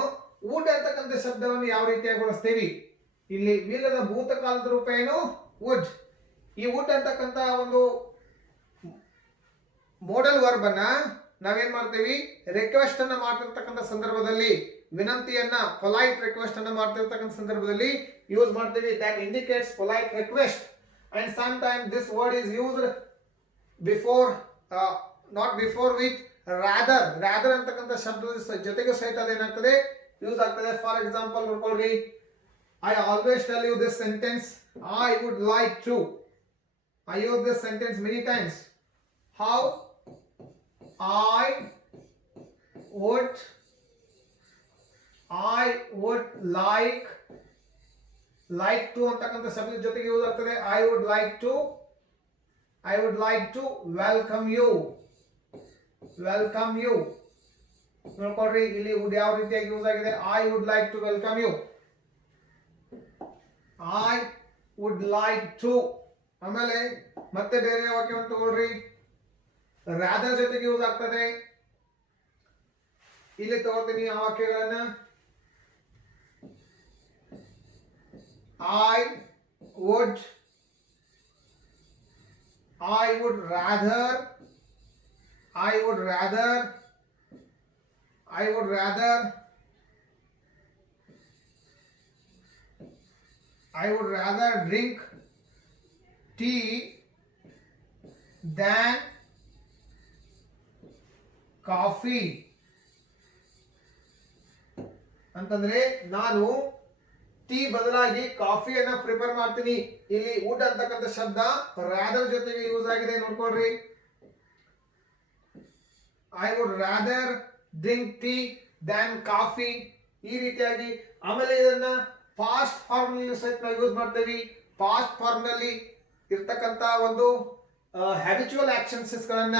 wood ಅಂತಕ್ಕಂಥ ಶಬ್ದವನ್ನು ಯಾವ ರೀತಿಯಾಗಿ ಬಳಸ್ತೀವಿ? ಇಲ್ಲಿ ವಿಲ್ಲದ ಭೂತಕಾಲದ ರೂಪ ಏನು? ವುಡ್. ಈ ವುಡ್ ಅಂತಕ್ಕಂಥ ಒಂದು ಮೋಡಲ್ ವರ್ಬ್ ಅನ್ನ ನಾವೇನ್ ಮಾಡ್ತೀವಿ, ರಿಕ್ವೆಸ್ಟ್ ಅನ್ನ ಮಾಡ್ತಿರ್ತಕ್ಕಂಥ ಸಂದರ್ಭದಲ್ಲಿ, ವಿನಂತಿಯನ್ನ ಪೊಲೈಟ್ ರಿಕ್ವೆಸ್ಟ್ ಅನ್ನ ಮಾಡ್ತಿರ್ತಕ್ಕಂಥ ಸಂದರ್ಭದಲ್ಲಿ ಯೂಸ್ ಮಾಡ್ತೀವಿ. That indicates polite request. And some time this word is used before, not before, with rather ಅಂತಕ್ಕಂಥ ಶಬ್ದದ ಜೊತೆಗೆ ಸಹಿತ ಅದೇನಾಗ್ತದೆ, ಯೂಸ್ ಆಗ್ತದೆ. ಫಾರ್ ಎಕ್ಸಾಂಪಲ್ ನೋಡ್ಕೊಳ್ರಿ, I always tell you this sentence, I would like to. I use this sentence many times. How? I would like to ಅಂತಕ್ಕಂಥ ಶಬ್ದದ ಜೊತೆಗೆ ಯೂಸ್ ಆಗ್ತದೆ. I would like to welcome you. ನೋಡ್ಕೊಳ್ರಿ, ಇಲ್ಲಿ wood ಯಾವ ರೀತಿಯಾಗಿ use ಆಗಿದೆ. I would like to welcome you. I would like to. ಆಮೇಲೆ ಮತ್ತೆ ಬೇರೆ ವಾಕ್ಯವನ್ನು ತಗೊಳ್ರಿ, ರಾದರ್ ಜೊತೆಗೆ ಯೂಸ್ ಆಗ್ತದೆ. ಇಲ್ಲಿ ತಗೊಳ್ತೀನಿ ಆ ವಾಕ್ಯಗಳನ್ನ. I would rather drink tea than coffee. ಅಂತಂದ್ರೆ ನಾನು ಟೀ ಬದಲಾಗಿ ಕಾಫಿಯನ್ನ ಪ್ರಿಪೇರ್ ಮಾಡ್ತೀನಿ. ಇಲ್ಲಿ ವುಡ್ ಅಂತಕ್ಕಂಥ ಶಬ್ದ ರಾದರ್ ಜೊತೆಗೆ ಯೂಸ್ ಆಗಿದೆ, ನೋಡ್ಕೊಳ್ರಿ. I would rather drink tea than coffee. ಈ ರೀತಿಯಾಗಿ. ಆಮೇಲೆ ಇದನ್ನ ಪಾಸ್ಟ್ ಫಾರ್ಮ್ ನಲ್ಲಿ ಸಹಿತ ನಾವು ಯೂಸ್ ಮಾಡ್ತೀವಿ. ಪಾಸ್ಟ್ ಫಾರ್ಮ್ ನಲ್ಲಿ ಇರ್ತಕ್ಕಂಥ ಒಂದು ಹ್ಯಾಬಿಚುವಲ್ ಆಕ್ಷನ್ಸ್ ಗಳನ್ನ,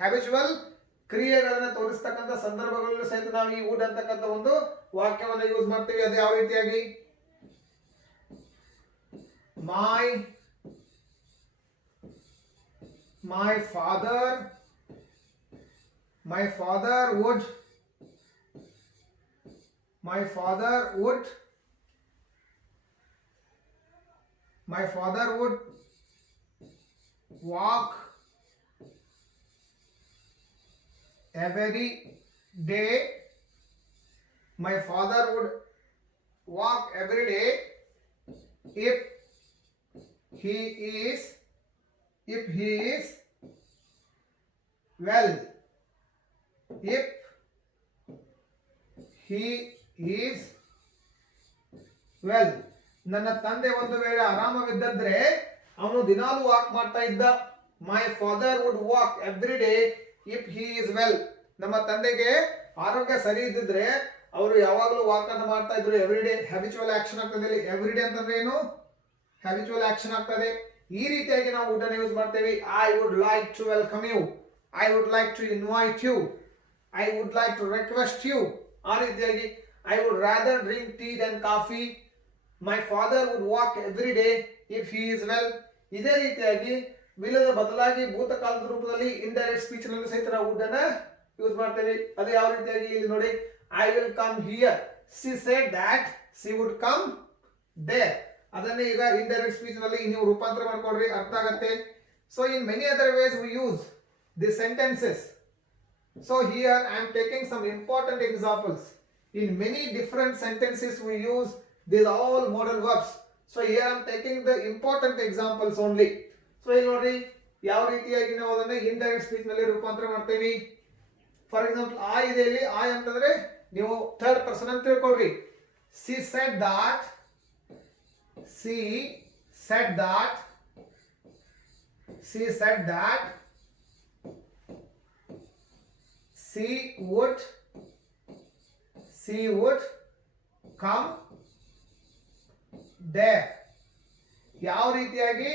ಹ್ಯಾಬಿಚುವಲ್ ಕ್ರಿಯೆಗಳನ್ನ ತೋರಿಸ್ತಕ್ಕಂಥ ಸಂದರ್ಭಗಳಲ್ಲೂ ಸಹಿತ ನಾವು ಈ ವುಡ್ ಅಂತಕ್ಕಂಥ ಒಂದು ವಾಕ್ಯವನ್ನು ಯೂಸ್ ಮಾಡ್ತೀವಿ. ಅದು ಯಾವ ರೀತಿಯಾಗಿ? My father would walk every day. My father would walk every day if he is well. If he is well. ನನ್ನ ತಂದೆ ಒಂದು ವೇಳೆ ಆರಾಮವಿದ್ದರೆ ಅವನು ದಿನಾಲೂ ವಾಕ್ ಮಾಡ್ತಾ ಇದ್ದ. ಮೈ father would walk every day if he is well. ನಮ್ಮ ತಂದೆಗೆ ಆರೋಗ್ಯ ಸರಿ ಇದ್ದಿದ್ರೆ ಅವರು ಯಾವಾಗಲೂ ವಾಕ್ ಅನ್ನು ಮಾಡ್ತಾ ಇದ್ರು. ಎವ್ರಿ ಡೇ ಹ್ಯಾಬಿಚುವಲ್ ಆಕ್ಷನ್ ಆಗ್ತದೆ. ಇಲ್ಲಿ ಎವ್ರಿ ಡೇ ಅಂತಂದ್ರೆ ಏನು? ಹ್ಯಾಬಿಚುವಲ್ ಆಕ್ಷನ್ ಆಗ್ತದೆ. ಈ ರೀತಿಯಾಗಿ ನಾವು ವುಡ್ ಅನ್ನು ಯೂಸ್ ಮಾಡ್ತೇವೆ. I would like to welcome you. I would like to invite you. I would like to request you. ಆ ರೀತಿಯಾಗಿ I would rather drink tea then coffee. My father would walk every day if he is well. ಇದೇ ರೀತಿಯಾಗಿ ವಿಲ್ಲದ ಬದಲಾಗಿ ಭೂತಕಾಲದ ರೂಪದಲ್ಲಿ indirect speech ನಲ್ಲಿ ಸಹಿತ ನಾವು ವುಡ್ ಅನ್ನ ಯೂಸ್ ಮಾಡ್ತೇವೆ. ಅದು ಯಾವ ರೀತಿಯಾಗಿ? ಇಲ್ಲಿ ನೋಡಿ, I will come here. She said that she would come there. ಅದನ್ನೇ ಈಗ ಇಂಡೈರೆಕ್ಟ್ ಸ್ಪೀಚ್ ನಲ್ಲಿ ನೀವು ರೂಪಾಂತರ ಮಾಡ್ಕೊಡ್ರಿ, ಅರ್ಥ ಆಗತ್ತೆ. So in many other ways we use the sentences. So here I am taking some important examples. In many different sentences we use these all modal verbs. So here I am taking the important examples only. So ಇಲ್ಲಿ ನೋಡಿ ಯಾವ ರೀತಿಯಾಗಿ ನಾವು ಅದನ್ನ indirect speech ನಲ್ಲಿ ರೂಪಾಂತರ ಮಾಡ್ತೀವಿ. For example I ಇದೆ, ಇಲ್ಲಿ ಐ ಅಂತಂದ್ರೆ ನೀವು ಥರ್ಡ್ ಪರ್ಸನ್ ಅಂತ ತಿಳ್ಕೊಳ್ರಿ. she said that she would come there. ಯಾವ ರೀತಿಯಾಗಿ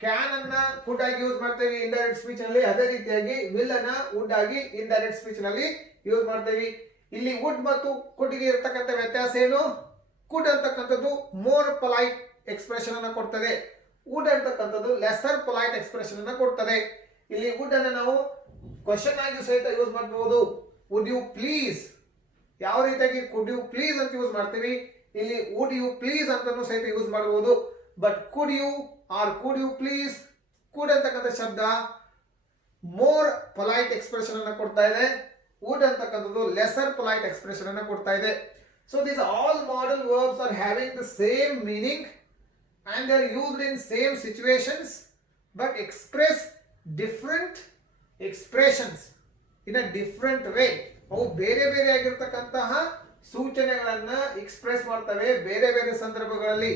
ಕ್ಯಾನ್ ಅನ್ನ ಕುಡ್ ಆಗಿ ಯೂಸ್ ಮಾಡ್ತೇವೆ ಇಂಡೈರೆಕ್ಟ್ ಸ್ಪೀಚ್ ನಲ್ಲಿ, ಅದೇ ರೀತಿಯಾಗಿ ವಿಲ್ ಅನ್ನ ವುಡ್ ಆಗಿ ಇಂಡೈರೆಕ್ಟ್ ಸ್ಪೀಚ್ ನಲ್ಲಿ ಯೂಸ್ ಮಾಡ್ತೇವೆ. ಇಲ್ಲಿ ವುಡ್ ಮತ್ತು ಕುಡ್ ಗೆ ಇರತಕ್ಕಂತ ವ್ಯತ್ಯಾಸ ಏನು? ಕುಡ್ ಅಂತಕ್ಕಂಥದ್ದು ಮೋರ್ ಪೊಲೈಟ್ ಎಕ್ಸ್ಪ್ರೆಷನ್ ಅನ್ನ ಕೊಡ್ತದೆ, ವುಡ್ ಅಂತಕ್ಕಂಥದ್ದು ಲೆಸರ್ ಪೊಲೈಟ್ ಎಕ್ಸ್ಪ್ರೆಷನ್ ಅನ್ನ ಕೊಡ್ತದೆ. ಇಲ್ಲಿ ವುಡ್ ಅನ್ನ ನಾವು ಕ್ವಶನ್ ಆಗಿ ಸಹಿತ ಯೂಸ್ ಮಾಡಬಹುದು. ವುಡ್ ಯು ಪ್ಲೀಸ್, ಯಾವ ರೀತಿಯಾಗಿ ಕುಡ್ ಯು ಪ್ಲೀಸ್ ಅಂತ ಯೂಸ್ ಮಾಡ್ತೀವಿ, ಇಲ್ಲಿ ವುಡ್ ಯು ಪ್ಲೀಸ್ ಅಂತಾನು ಸಹಿತ ಯೂಸ್ ಮಾಡಬಹುದು. But could you or could you please, could ಅಂತಕ್ಕಂಥ ಶಬ್ದ ಮೋರ್ ಪೊಲೈಟ್ ಎಕ್ಸ್ಪ್ರೆಷನ್ ಅನ್ನ ಕೊಡ್ತಾ ಇದೆ, ವುಡ್ ಅಂತಕ್ಕಂಥದ್ದು ಲೆಸರ್ ಪೊಲೈಟ್ ಎಕ್ಸ್ಪ್ರೆಷನ್ ಅನ್ನ ಕೊಡ್ತಾ ಇದೆ. So these all modal verbs are having the same meaning and they are used in same situations but express different expressions in a different way. ಅವು ಬೇರೆ ಬೇರೆ ಆಗಿರತಕ್ಕಂತಹ ಸೂಚನೆಗಳನ್ನ ಎಕ್ಸ್ಪ್ರೆಸ್ ಮಾಡ್ತವೆ ಬೇರೆ ಬೇರೆ ಸಂದರ್ಭಗಳಲ್ಲಿ.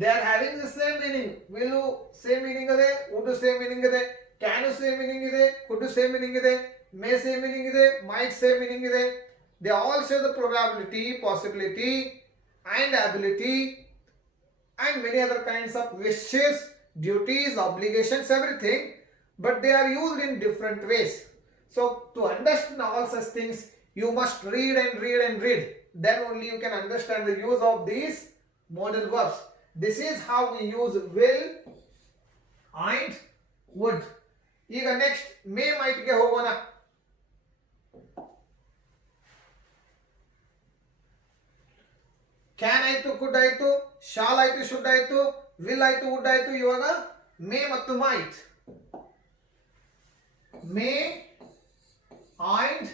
They are having the same meaning. Will same meaning ಇದೆ, wood same meaning ಇದೆ, ಕ್ಯಾನ್ ಸೇಮ್ ಮೀನಿಂಗ್ ಇದೆ, ಕುಡ್ ಸೇಮ್ ಮೀನಿಂಗ್ ಇದೆ, ಮೇ ಸೇಮ್ ಮೀನಿಂಗ್ ಇದೆ, ಮೈಟ್ ಸೇಮ್ ಮೀನಿಂಗ್ ಇದೆ. They all show the probability, possibility and ability and many other kinds of wishes, duties, obligations, everything, but they are used in different ways. So to understand all such things, you must read and read and read. Then only you can understand the use of these modal verbs. This is how we use will and would. ಈಗ next may might ಗೆ ಹೋಗೋಣ. Can ಆಯ್ತು, ಕುಡ್ ಆಯ್ತು, shawl ಆಯ್ತು, should ಆಯ್ತು, will ಆಯ್ತು, would ಆಯ್ತು. ಇವಾಗ ಮೇ ಮತ್ತು might. May and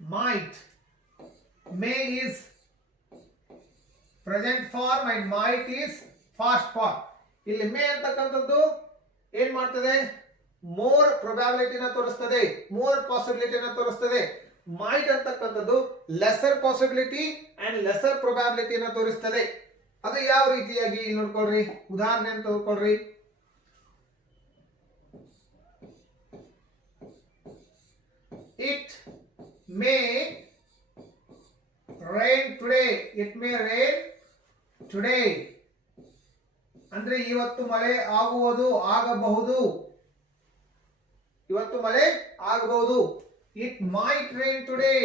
might. May is present form and might is past form. ಇಲ್ಲಿ ಮೇ ಅಂತಕ್ಕಂಥದ್ದು ಏನ್ ಮಾಡ್ತದೆ? ಮೋರ್ ಪ್ರೊಬ್ಯಾಬಿಲಿಟಿನ ತೋರಿಸ್ತದೆ, ಮೋರ್ ಪಾಸಿಬಿಲಿಟಿನ ತೋರಿಸ್ತದೆ. ಮೈಟ್ ಅಂತಕ್ಕಂಥದ್ದು ಲೆಸರ್ ಪಾಸಿಬಿಲಿಟಿ ಅಂಡ್ ಲೆಸರ್ ಪ್ರೊಬ್ಯಾಬಿಲಿಟಿನ ತೋರಿಸ್ತದೆ. ಅದು ಯಾವ ರೀತಿಯಾಗಿ ನೋಡ್ಕೊಳ್ರಿ, ಉದಾಹರಣೆ ಅಂತ ನೋಡ್ಕೊಳ್ರಿ. It may rain today. It may rain today ಅಂದ್ರೆ ಇವತ್ತು ಮಳೆ ಆಗುವುದು, ಆಗಬಹುದು. ಇವತ್ತು ಮಳೆ ಆಗಬಹುದು. It might rain today.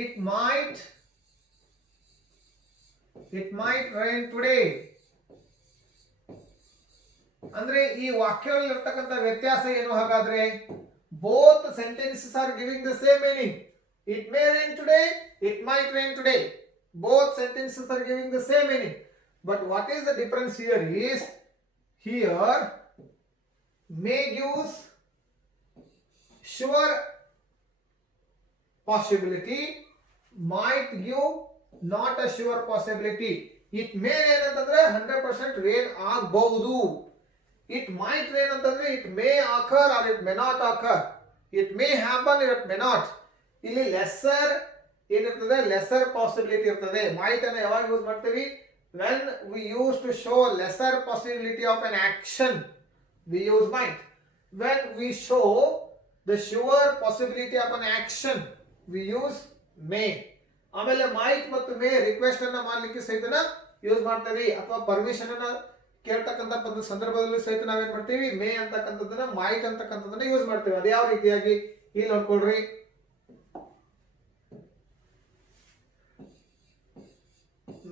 It might rain today. ಅಂದ್ರೆ ಈ ವಾಕ್ಯಗಳಲ್ಲಿ ಇರತಕ್ಕಂತ ವ್ಯತ್ಯಾಸ ಏನು ಹಾಗಾದ್ರೆ? both sentences are giving the same meaning. It may rain today, it might rain today. Both sentences are giving the same meaning. But what is the difference here is, here may gives sure possibility, might give not a sure possibility. It may rain ಅಂತಂದ್ರೆ 100% rain ಆಗಬಹುದು. It might rain ಅಂತಂದ್ರೆ it may occur or it may not occur. It may happen or it may not. ಇಲ್ಲಿ lesser ಏನಿರ್ತದೆ? Lesser possibility ಇರ್ತದೆ. might ಅನ್ನು ಯಾವಾಗ use ಮಾಡ್ತೀವಿ? when we use to show lesser possibility of an action, we use might. When we show the sure possibility of an action, we use may. ಆಮೇಲೆ might ಮತ್ತು may request ಅನ್ನ ಮಾಡಲಿಕ್ಕೆ ಸಹಿತ use ಮಾಡ್ತೀವಿ, ಅಥವಾ ಪರ್ಮಿಷನ್ ಅನ್ನ ಕೇಳ್ತಕ್ಕಂತ ಸಂದರ್ಭದಲ್ಲಿ ಸಹಿತ ನಾವೇನ್ ಮಾಡ್ತೀವಿ? ಮೇ ಅಂತಕ್ಕಂಥದ್ದನ್ನ might ಅಂತಕ್ಕಂಥದ್ದನ್ನ ಯೂಸ್ ಮಾಡ್ತೀವಿ. ಅದು ಯಾವ ರೀತಿಯಾಗಿ ಇಲ್ಲಿ ನೋಡ್ಕೊಳ್ರಿ.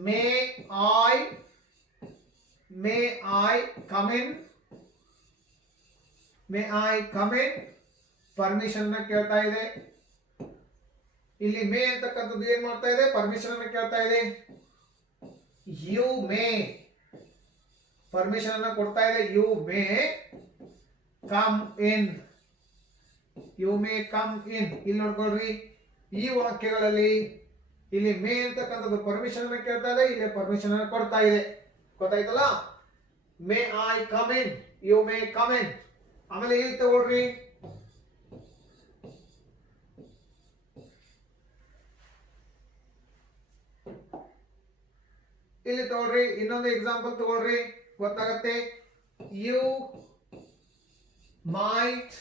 may I come in? may I come in? Permission ನ ಕೇಳ್ತಾ ಇದೆ. ಇಲ್ಲಿ ಮೇ ಅಂತಕ್ಕಂಥದ್ದು ಏನ್ ಮಾಡ್ತಾ ಇದೆ? ಪರ್ಮಿಷನ್ ಅನ್ನ ಕೇಳ್ತಾ ಇದೆ. ಯು ಮೇ ಪರ್ಮಿಷನ್ ಅನ್ನ ಕೊಡ್ತಾ ಇದೆ. You may come in. You may come in. ಇಲ್ಲಿ ನೋಡ್ಕೊಳ್ರಿ, ಈ ವಾಕ್ಯಗಳಲ್ಲಿ ಇಲ್ಲಿ ಮೇ ಅಂತಕ್ಕಂಥದ್ದು ಪರ್ಮಿಷನ್ ಅನ್ನ ಕೇಳ್ತಾ ಇದೆ, ಇಲ್ಲಿ ಪರ್ಮಿಷನ್ ಅನ್ನ ಕೊಡ್ತಾ ಇದೆ. ಗೊತ್ತಾಯ್ತಲ್ಲ? May I come in, you may come in. ಆಮೇಲೆ ಇಲ್ಲಿ ತಗೊಳ್ರಿ, ಇಲ್ಲಿ ತಗೊಳ್ರಿ, ಇನ್ನೊಂದು ಎಕ್ಸಾಂಪಲ್ ತಗೊಳ್ರಿ, ಗೊತ್ತಾಗತ್ತೆ. You might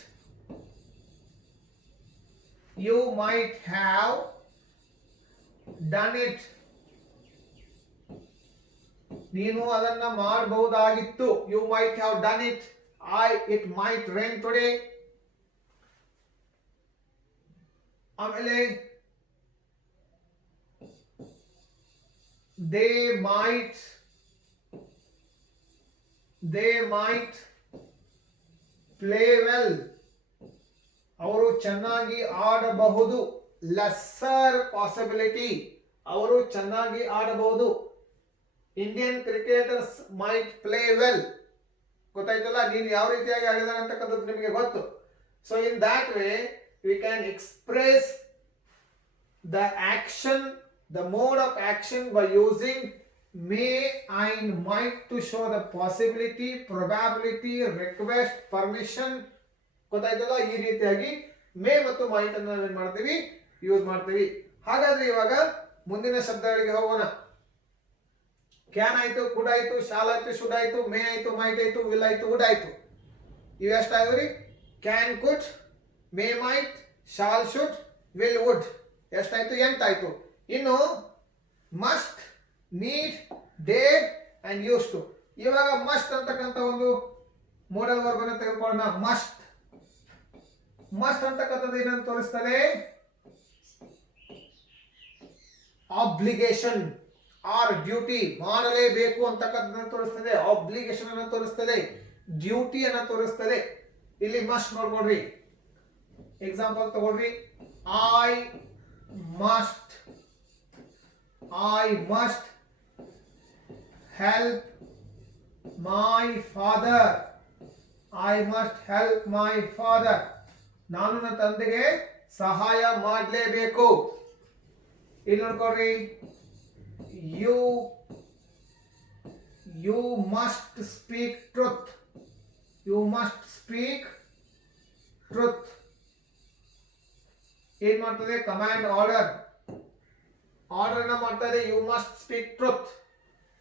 you might have done it, ನೀನು ಅದನ್ನ ಮಾಡಬಹುದಾಗಿತ್ತು. You might have done it. It might rain today. ಆಮೇಲೆ they might play well, ಅವರು ಚೆನ್ನಾಗಿ ಆಡಬಹುದು. ಲೆಸ್ಸರ್ ಪಾಸಿಬಿಲಿಟಿ, ಅವರು ಚೆನ್ನಾಗಿ ಆಡಬಹುದು. Indian cricketers might play well. ಗೊತ್ತಾಯ್ತಲ್ಲ, ನೀನು ಯಾವ ರೀತಿಯಾಗಿ ಆಡಿದಾರೆ ಅಂತಕ್ಕಂಥದ್ದು ನಿಮಗೆ ಗೊತ್ತು. So in that way we can express the action, the mode of action by using may and might to show the possibility, probability, request, permission. ಗೊತ್ತಾಯ್ತಲ್ಲ, ಈ ರೀತಿಯಾಗಿ ಮೇ ಮತ್ತು might ಅನ್ನು ಏನು ಮಾಡ್ತೀವಿ, ಯೂಸ್ ಮಾಡ್ತೀವಿ. ಹಾಗಾದ್ರೆ ಇವಾಗ ಮುಂದಿನ ಶಬ್ದಗಳಿಗೆ ಹೋಗೋಣ. ಕ್ಯಾನ್ ಆಯ್ತು, ಕುಡ್ ಆಯ್ತು, ಶಾಲ್ ಆಯ್ತು, ಶುಡ್ ಆಯ್ತು, ಮೇ ಆಯ್ತು, ಮೈಟ್ ಆಯ್ತು, ವಿಲ್ ಆಯ್ತು, ವುಡ್ ಆಯ್ತು. ಇವು ಎಷ್ಟಾದ್ರಿ? Can, could, may, might, shall, should, will, would. ಎಷ್ಟಾಯ್ತು? 8 ಆಯ್ತು. ಇನ್ನು must, need, dare and use to. ಇವಾಗ ಮಸ್ಟ್ ಅಂತಕ್ಕಂಥ ಒಂದು ಮೋಡಲ್ ವರ್ಬ್ ಅನ್ನು ತೆಗೆದುಕೊಳ್ಳೋಣ. ಮಸ್ಟ್ ಅಂತಕ್ಕಂಥದ್ದು ಏನಂತ ತೋರಿಸ್ತದೆ? ಆಬ್ಲಿಗೇಷನ್ ಆರ್ ಡ್ಯೂಟಿ, ಮಾಡಲೇಬೇಕು ಅಂತಕ್ಕಂಥದ್ದನ್ನು ತೋರಿಸ್ತದೆ. ಆಬ್ಲಿಗೇಷನ್ ಅನ್ನು ತೋರಿಸ್ತದೆ, ಡ್ಯೂಟಿ ಅನ್ನು ತೋರಿಸ್ತದೆ. ಇಲ್ಲಿ ಮಸ್ಟ್ ನೋಡ್ಕೊಡ್ರಿ, ಎಕ್ಸಾಂಪಲ್ ತಗೊಳ್ರಿ. I must help my father. I must help my father. ನಾನು ನನ್ನ ತಂದೆಗೆ ಸಹಾಯ ಮಾಡಲೇಬೇಕು. ಇಲ್ಲಿ ನೋಡ್ಕೊಳ್ರಿ, you must speak truth. You must speak truth. ಏನ್ ಮಾಡ್ತದೆ? ಕಮಾಂಡ್, ಆರ್ಡರ್ ಅನ್ನ ಮಾಡ್ತಾ ಇದೆ. You must speak truth.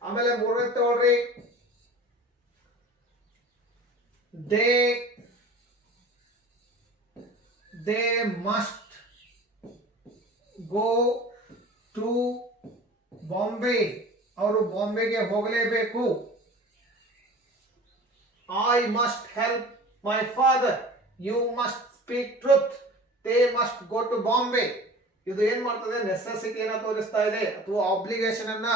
ಆಮೇಲೆ ಮೂರನೇ ತಗೊಳ್ರಿ, they must go to Bombay. ಅವರು ಬಾಂಬೆಗೆ ಹೋಗಲೇಬೇಕು. I must help my father. You must speak truth. They must go to Bombay. ಇದು ಏನ್ ಮಾಡ್ತದೆ? ನೆಸೆಸಿಟಿಯನ್ನ ತೋರಿಸ್ತಾ ಇದೆ ಅಥವಾ ಆಬ್ಲಿಗೇಷನ್ ಅನ್ನ.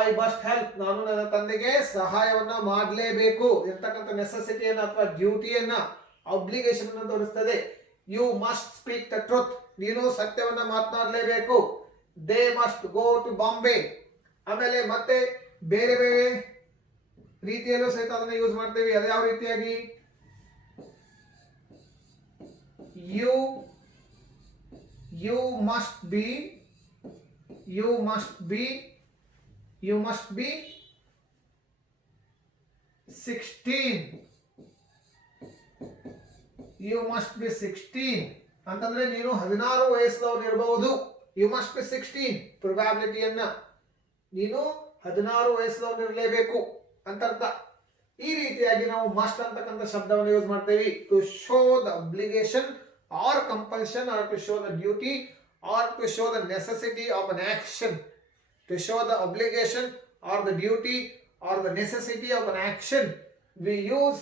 ಐ ಮಸ್ಟ್ ಹೆಲ್ಪ್, ನಾನು ನನ್ನ ತಂದೆಗೆ ಸಹಾಯವನ್ನ ಮಾಡಲೇಬೇಕು ಇರ್ತಕ್ಕಂಥ ನೆಸೆಸಿಟಿಯನ್ನ ಅಥವಾ ಡ್ಯೂಟಿಯನ್ನ, ಆಬ್ಲಿಗೇಷನ್ ಅನ್ನು ತೋರಿಸ್ತದೆ. You must speak the truth, ನೀನು ಸತ್ಯವನ್ನ ಮಾತನಾಡಲೇಬೇಕು. They must go to Bombay. ಆಮೇಲೆ ಮತ್ತೆ ಬೇರೆ ಬೇರೆ ರೀತಿಯಲ್ಲೂ ಸಹಿತ ಅದನ್ನ ಯೂಸ್ ಮಾಡ್ತೀವಿ. ಅದು ಯಾವ ರೀತಿಯಾಗಿ? You must be 16. You must be 16 ಅಂತಂದ್ರೆ ನೀನು 16 ವಯಸ್ಸದವನು ಇರಬಹುದು. ಯು ಮಸ್ಟ್ ಬಿ 16 ಪ್ರೊಬ್ಯಾಬಿಲಿಟಿಯನ್ನ, ನೀನು 16 ವಯಸ್ಸದವನು ಇರಲೇಬೇಕು ಅಂತ ಅರ್ಥ. ಈ ರೀತಿಯಾಗಿ ನಾವು ಮಸ್ಟ್ ಅಂತಕ್ಕಂಥ ಶಬ್ದವನ್ನು ಯೂಸ್ ಮಾಡ್ತೇವೆ to show the obligation or compulsion, or to show the duty, or to show the necessity of an action. To show the obligation or the duty or the necessity of an action, we use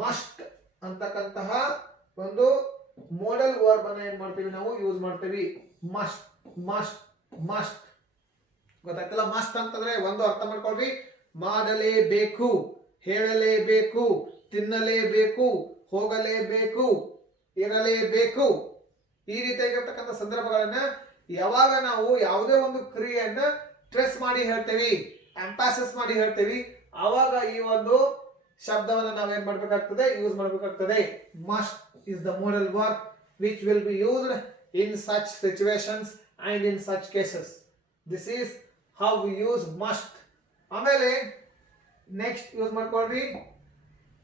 must ಅಂತಕ್ಕಂತಹ ಒಂದು model verb ಅನ್ನು ಏನ್ ಮಾಡ್ತೀವಿ, ನಾವು use ಮಾಡ್ತೀವಿ. Must must must ಗೊತ್ತಾಗ್ತಲ್ಲ? Must ಅಂತಂದ್ರೆ ಒಂದು ಅರ್ಥ ಮಾಡ್ಕೊಳ್ರಿ, ಮಾಡಲೇಬೇಕು, ಹೇಳಲೇಬೇಕು, ತಿನ್ನಲೇಬೇಕು, ಹೋಗಲೇಬೇಕು, ಇರಲೇಬೇಕು. ಈ ರೀತಿಯಾಗಿರ್ತಕ್ಕಂಥ ಸಂದರ್ಭಗಳನ್ನ ಯಾವಾಗ ನಾವು ಯಾವುದೇ ಒಂದು ಕ್ರಿಯೆಯನ್ನ ಟ್ರೆಸ್ ಮಾಡಿ ಹೇಳ್ತೇವಿ, ಎಂಫಾಸಿಸ್ ಮಾಡಿ ಹೇಳ್ತೇವಿ, ಆವಾಗ ಈ ಒಂದು ಶಬ್ದವನ್ನು ನಾವೇನ್ ಮಾಡಬೇಕಾಗ್ತದೆ? ಯೂಸ್ ಮಾಡಬೇಕಾಗ್ತದೆ. Must is the modal verb which will be used in such situations and in such cases. This is how we use must. ಆಮೇಲೆ ನೆಕ್ಸ್ಟ್ ಯೂಸ್ ಮಾಡ್ಕೊಳ್ರಿ,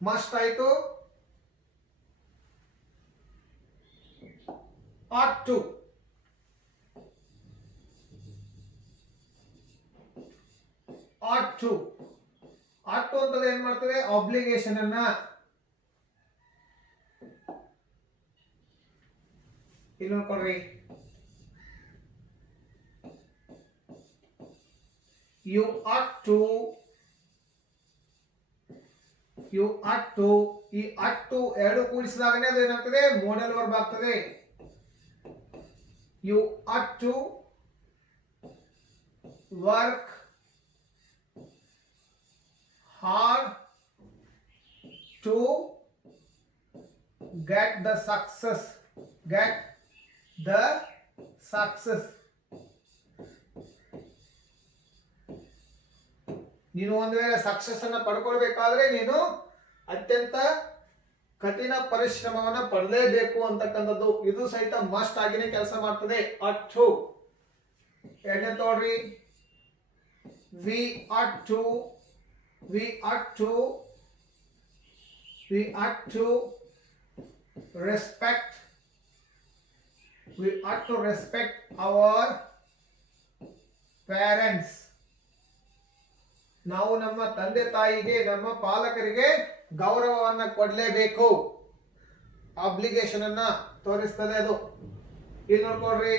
ಮಸ್ಟ್ ಆಯ್ತು, ought to. ought to ಅಂತಂದ್ರೆ ಏನ್ ಮಾಡ್ತದೆ? ಆಬ್ಲಿಗೇಷನ್ ಅನ್ನ. ಇಲ್ಲಿ ನೋಡ್ಕೊಳ್ರಿ, you ought to, ಈ ಅಟ್ಟು ಎರಡು ಕೂಡಿಸಿದಾಗನೇ ಅದು ಏನಾಗ್ತದೆ, ಮೋಡಲ್ ವರ್ಬ್ ಆಗ್ತದೆ. You ought to work hard to get the success. ನೀನು ಒಂದು ವೇಳೆ ಸಕ್ಸಸ್ ಅನ್ನ ಪಡ್ಕೊಳ್ಬೇಕಾದ್ರೆ ನೀನು ಅತ್ಯಂತ ಕಠಿಣ ಪರಿಶ್ರಮವನ್ನ ಪಡಲೇಬೇಕು ಅಂತಕ್ಕಂಥದ್ದು ಇದು ಸಹಿತ ಮಸ್ಟ್ ಆಗಿನೇ ಕೆಲಸ ಮಾಡ್ತದೆ. ಅಟ್ಟು ಎರಡನೇ ತೋಡ್ರಿ, we ought to respect our parents. ನಾವು ನಮ್ಮ ತಂದೆ ತಾಯಿಗೆ, ನಮ್ಮ ಪಾಲಕರಿಗೆ ಗೌರವವನ್ನ ಕೊಡಲೇಬೇಕು. ಆಬ್ಲಿಗೇಷನ್ ಅನ್ನ ತೋರಿಸ್ತದೆ ಅದು. ಇಲ್ಲಿ ನೋಡ್ಕೊಳ್ರಿ,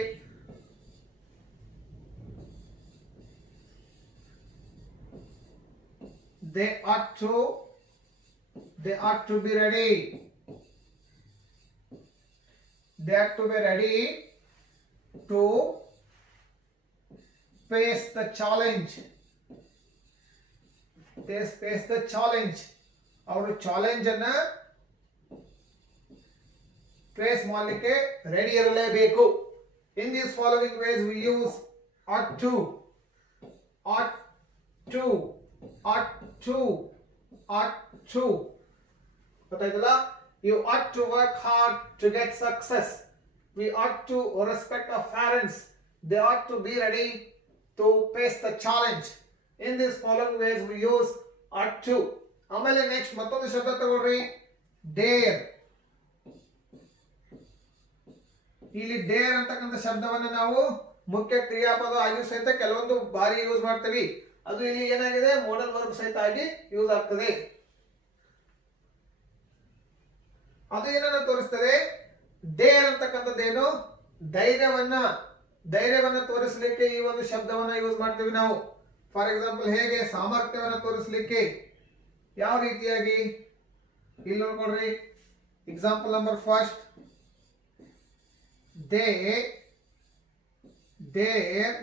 they ought to be ready. They have to be ready to face the challenge. Face the challenge. ಅವರು ಚಾಲೆಂಜ್ ಅನ್ನ ಫೇಸ್ ಮಾಡಲಿಕ್ಕೆ ರೆಡಿ ಇರಲೇಬೇಕು. In these following ways we use ought to. ಗೊತ್ತಾಯ್ತಲ್ಲ? You ought to work hard to get success. We ought to respect our parents. They ought to be ready to face the challenge. In these following ways we use ought to. ಆಮೇಲೆ next ಮತ್ತೊಂದು ಶಬ್ದ ತಗೊಳ್ರಿ, Deere. ಇಲ್ಲಿ Deere ಅಂತಕ್ಕಂಥ ಶಬ್ದವನ್ನ ನಾವು ಮುಖ್ಯ ಕ್ರಿಯಾಪದ ಆಗಿ ಸಹಿತ ಕೆಲವೊಂದು ಬಾರಿ ಯೂಸ್ ಮಾಡ್ತೀವಿ. ಅದು ಇಲ್ಲಿ ಏನಾಗಿದೆ, ಮೋಡಲ್ ವರ್ಬ್ ಸಹಿತ ಆಗಿ ಯೂಸ್ ಆಗ್ತದೆ. ಅದು ಏನನ್ನ ತೋರಿಸ್ತದೆ, ಡೇರ್ ಅಂತಕ್ಕಂಥದ್ದೇನು, ಧೈರ್ಯವನ್ನ ತೋರಿಸಲಿಕ್ಕೆ ಈ ಒಂದು ಶಬ್ದವನ್ನ ಯೂಸ್ ಮಾಡ್ತೀವಿ ನಾವು. ಫಾರ್ ಎಕ್ಸಾಂಪಲ್ ಹೇಗೆ, ಸಾಮರ್ಥ್ಯವನ್ನ ತೋರಿಸಲಿಕ್ಕೆ ಯಾವ ರೀತಿಯಾಗಿ, ಇಲ್ಲಿ ನೋಡ್ಕೊಳ್ರಿ, example number first, dare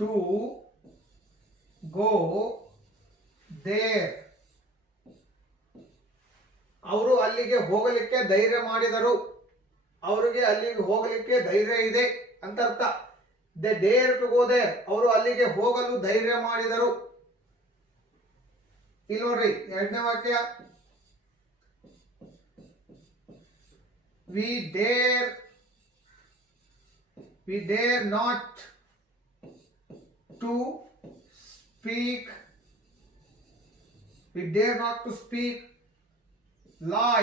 to go there. ಅವರು ಅಲ್ಲಿಗೆ ಹೋಗಲಿಕ್ಕೆ ಧೈರ್ಯ ಮಾಡಿದರು. ಅವರಿಗೆ ಅಲ್ಲಿಗೆ ಹೋಗಲಿಕ್ಕೆ ಧೈರ್ಯ ಇದೆ ಅಂತ ಅರ್ಥ. They dare to go there, ಅವರು ಅಲ್ಲಿಗೆ ಹೋಗಲು ಧೈರ್ಯ ಮಾಡಿದರು. ಇಲ್ಲಿ ನೋಡ್ರಿ ಎರಡನೇ ವಾಕ್ಯ, we dare not to speak lie.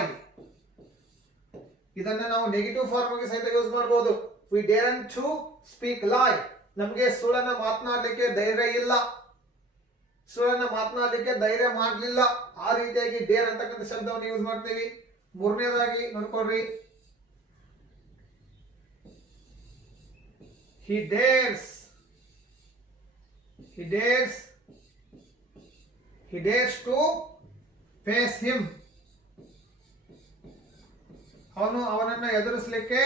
ಇದನ್ನ ನಾವು ನೆಗೆಟಿವ್ ಫಾರ್ಮ್ ಗೆ ಸಹಿತ ಯೂಸ್ ಮಾಡಬಹುದು. ವಿ ಡೇರ್ ಟು ಸ್ಪೀಕ್ ಲೈ, ನಮಗೆ ಸುಳ್ಳನ್ನ ಮಾತನಾಡಲಿಕ್ಕೆ ಧೈರ್ಯ ಇಲ್ಲ, ಸುಳ್ಳನ್ನ ಮಾತನಾಡಲಿಕ್ಕೆ ಧೈರ್ಯ ಮಾಡಲಿಲ್ಲ. ಆ ರೀತಿಯಾಗಿ ಡೇರ್ ಅಂತಕ್ಕಂಥ ಶಬ್ದವನ್ನು ಯೂಸ್ ಮಾಡ್ತೀವಿ. ಮೂರನೇದಾಗಿ ನೋಡ್ಕೊಳ್ರಿ, he dares to face him. ಅವನನ್ನ ಎದುರಿಸಲಿಕ್ಕೆ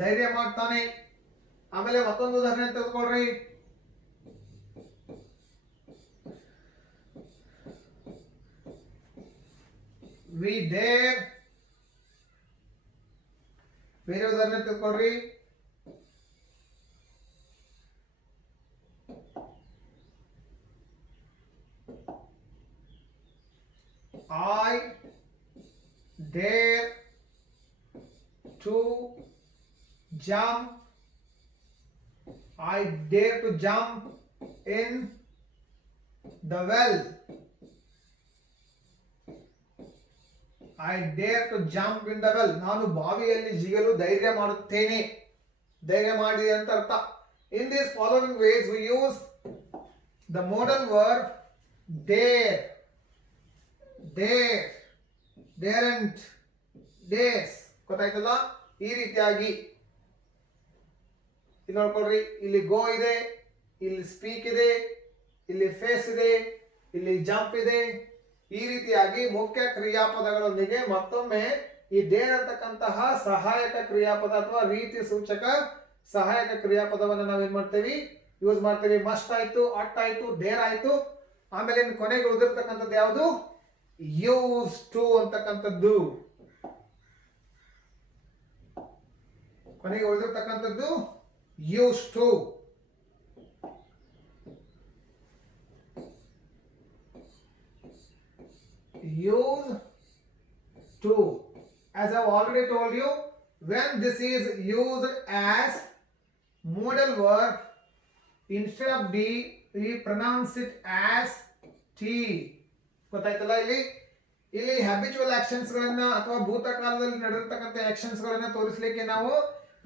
ಧೈರ್ಯ ಮಾಡ್ತಾನೆ. ಆಮೇಲೆ ಮತ್ತೊಂದು ಉದಾಹರಣೆ ತೆಗೆದುಕೊಳ್ರಿ, ವಿ ಡೇರ್, ಬೇರೆ ಉದಾಹರಣೆ ತೆಗೆದುಕೊಳ್ರಿ, I dare to jump. I dare to jump in the well. I dare to jump in the well. ನಾನು ಬಾವಿಯಲ್ಲಿ ಜಿಗಲು ಧೈರ್ಯ ಮಾಡುತ್ತೇನೆ. ಧೈರ್ಯ ಮಾಡಿದೆ ಅಂತ ಅರ್ಥ. In these following ways we use the modal verb dare. Daren't, dares. ಗೊತ್ತಾಯ್ತಲ್ಲ? ಈ ರೀತಿಯಾಗಿ ಇಲ್ಲಿ ನೋಡ್ಕೊಳ್ರಿ, ಇಲ್ಲಿ ಗೋ ಇದೆ, ಇಲ್ಲಿ ಸ್ಪೀಕ್ ಇದೆ, ಇಲ್ಲಿ ಫೇಸ್ ಇದೆ, ಇಲ್ಲಿ ಜಂಪ್ ಇದೆ. ಈ ರೀತಿಯಾಗಿ ಮುಖ್ಯ ಕ್ರಿಯಾಪದಗಳೊಂದಿಗೆ ಮತ್ತೊಮ್ಮೆ ಈ ಡೇರ್ ಅಂತಕ್ಕಂತಹ ಸಹಾಯಕ ಕ್ರಿಯಾಪದ ಅಥವಾ ರೀತಿ ಸೂಚಕ ಸಹಾಯಕ ಕ್ರಿಯಾಪದವನ್ನು ನಾವೇನ್ ಮಾಡ್ತೇವೆ, ಯೂಸ್ ಮಾಡ್ತೇವೆ. ಮಸ್ಟ್ ಆಯ್ತು, ಅಟ್ ಆಯ್ತು, ಡೇರ್ ಆಯ್ತು. ಆಮೇಲೆ ಕೊನೆಗೆ ಉಳಿದಿರ್ತಕ್ಕಂಥದ್ದು ಯಾವುದು, ಯೂಸ್ ಟು ಅಂತಕ್ಕಂಥದ್ದು. ಕೊನೆಗೆ ಉಳಿದಿರ್ತಕ್ಕಂಥದ್ದು use to. use to. As I've already told you, when this is used as modal verb, instead of D, we pronounce it as T. ಗೊತ್ತಾಯ್ತಲ್ಲ? ಇಲ್ಲಿ ಹ್ಯಾಬಿಚುವಲ್ ಆಕ್ಷನ್ಸ್ ಗಳನ್ನ ಅಥವಾ ಭೂತಕಾಲದಲ್ಲಿ ನಡೆದಿರ್ತಕ್ಕಂಥ ಆಕ್ಷನ್ಸ್ ಗಳನ್ನ ತೋರಿಸಲಿಕ್ಕೆ ನಾವು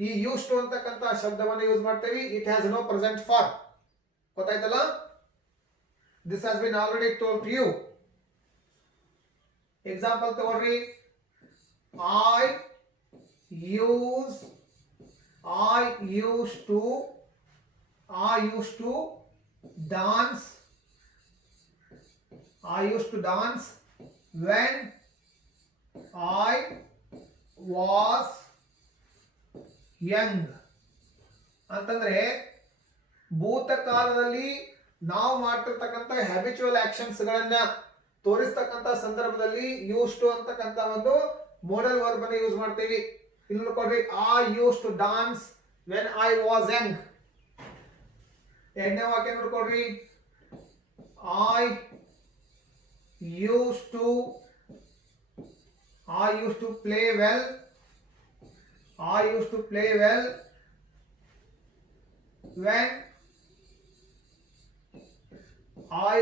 ಈ ಯೂಸ್ ಟು ಅಂತಕ್ಕಂಥ ಶಬ್ದವನ್ನು ಯೂಸ್ ಮಾಡ್ತೇವೆ. It has no present form. ಗೊತ್ತಾಯ್ತಲ್ಲ? This has been already told to you. Example ತಗೊಳ್ರಿ, I used to dance when I was young. ಅಂತಂದ್ರೆ ಭೂತಕಾಲದಲ್ಲಿ ನಾವು ಮಾಡ್ತಿರ್ತಕ್ಕಂಥ ಹ್ಯಾಬಿಚುವಲ್ ಆಕ್ಷನ್ಸ್ ಗಳನ್ನ ತೋರಿಸ್ತಕ್ಕಂಥ ಸಂದರ್ಭದಲ್ಲಿ ಯೂಸ್ ಟು ಅಂತಕ್ಕಂಥ ಒಂದು ಮೋಡಲ್ ವರ್ಬ್ ಅನ್ನು ಯೂಸ್ ಮಾಡ್ತೀವಿ. ಇಲ್ಲಿ ನೋಡ್ಕೊಳ್ರಿ, I use to dance when I was young. ಎರಡನೇ ವಾಕ್ಯ ನೋಡ್ಕೊಳ್ರಿ, I use to play well when I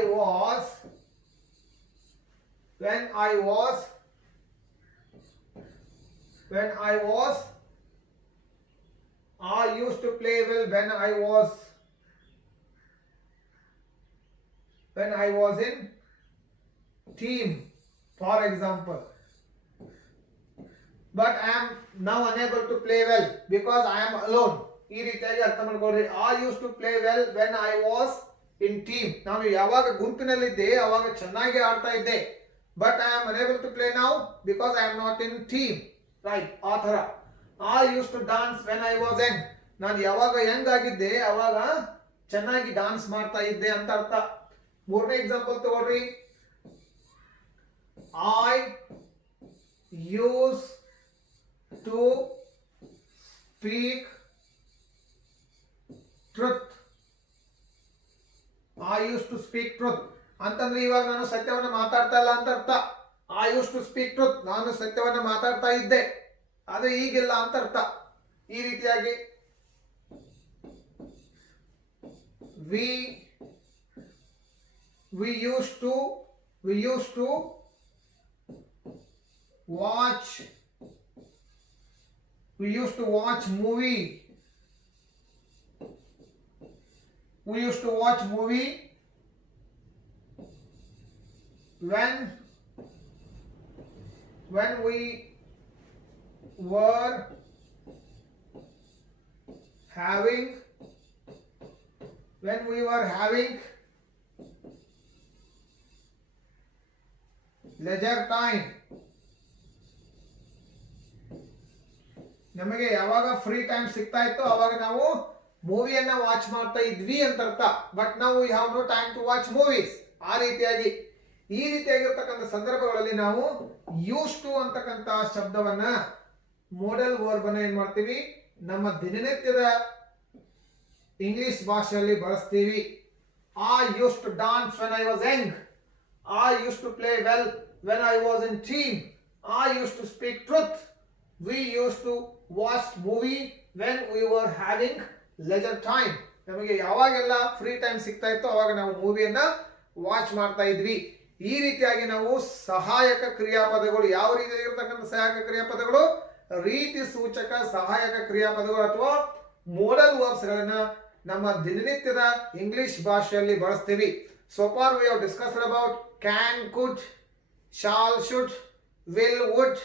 was I used to play well when I was in team, for example. But I am now unable to play well because I am alone. ಈ ರೀತಿಯಾಗಿ ಅರ್ಥ ಮಾಡ್ಕೊಳ್ರಿ. I used to play well when I was in team. ನಾನು ಯಾವಾಗ ಗುಂಪಿನಲ್ಲಿದ್ದೆ ಅವಾಗ ಚೆನ್ನಾಗಿ ಆಡ್ತಾ ಇದ್ದೆ. But I am unable to play now because I am not in team. Right? ಆ ಥರ. I used to dance when I was young. ನಾನು ಯಾವಾಗ ಯಂಗ್ ಆಗಿದ್ದೆ ಅವಾಗ ಚೆನ್ನಾಗಿ ಡಾನ್ಸ್ ಮಾಡ್ತಾ ಇದ್ದೆ ಅಂತ ಅರ್ಥ. ಮೂರನೇ ಎಕ್ಸಾಂಪಲ್ ತಗೊಳ್ರಿ, I used to speak truth. I used to speak truth ಅಂತಂದ್ರೆ ಇವಾಗ ನಾನು ಸತ್ಯವನ್ನು ಮಾತಾಡ್ತಾ ಇಲ್ಲ ಅಂತ ಅರ್ಥ. I used to speak truth, ನಾನು ಸತ್ಯವನ್ನು ಮಾತಾಡ್ತಾ ಇದ್ದೆ, ಆದ್ರೆ ಈಗಿಲ್ಲ ಅಂತ ಅರ್ಥ. ಈ ರೀತಿಯಾಗಿ we used to watch movie. We used to watch movie when we were having leisure time. ನಮಗೆ ಯಾವಾಗ ಫ್ರೀ ಟೈಮ್ ಸಿಗ್ತಾ ಇತ್ತು ಅವಾಗ ನಾವು ಮೂವಿಯನ್ನ ವಾಚ್ ಮಾಡ್ತಾ ಇದ್ವಿ ಅಂತ ಅರ್ಥ. ಬಟ್ ನಾವು we have no time to watch movies. ಆ ರೀತಿಯಾಗಿ ಈ ರೀತಿಯಾಗಿರ್ತಕ್ಕಂಥ ಸಂದರ್ಭಗಳಲ್ಲಿ ನಾವು ಯೂಸ್ ಟು ಅಂತಕ್ಕಂಥ ಶಬ್ದವನ್ನ ಮೋಡಲ್ ವರ್ಬ್ ಅನ್ನ ಏನ್ ಮಾಡ್ತೀವಿ, ನಮ್ಮ ದಿನನಿತ್ಯದ ಇಂಗ್ಲಿಷ್ ಭಾಷೆಯಲ್ಲಿ ಬಳಸ್ತೀವಿ. I used to dance when I was young. I used to play well when I was in team. I used to speak truth. We used to watch movie when we were having leisure time. ನಮಗೆ ಯಾವಾಗೆಲ್ಲ free time ಸಿಗ್ತಾ ಇತ್ತು ಅವಾಗ ನಾವು ಮೂವಿಯನ್ನ watch ಮಾಡ್ತಾ ಇದ್ವಿ. ಈ ರೀತಿಯಾಗಿ ನಾವು ಸಹಾಯಕ ಕ್ರಿಯಾಪದಗಳು, ಯಾವ ರೀತಿಯಾಗಿರ್ತಕ್ಕಂಥ ಸಹಾಯಕ ಕ್ರಿಯಾಪದಗಳು, ರೀತಿ ಸೂಚಕ ಸಹಾಯಕ ಕ್ರಿಯಾಪದಗಳು ಅಥವಾ ಮೋಡಲ್ ವರ್ಬ್ಸ್ ಗಳನ್ನ ನಮ್ಮ ದಿನನಿತ್ಯದ ಇಂಗ್ಲಿಷ್ ಭಾಷೆಯಲ್ಲಿ ಬಳಸ್ತೀವಿ. So far we have discussed about can, could, shall, should, will, would,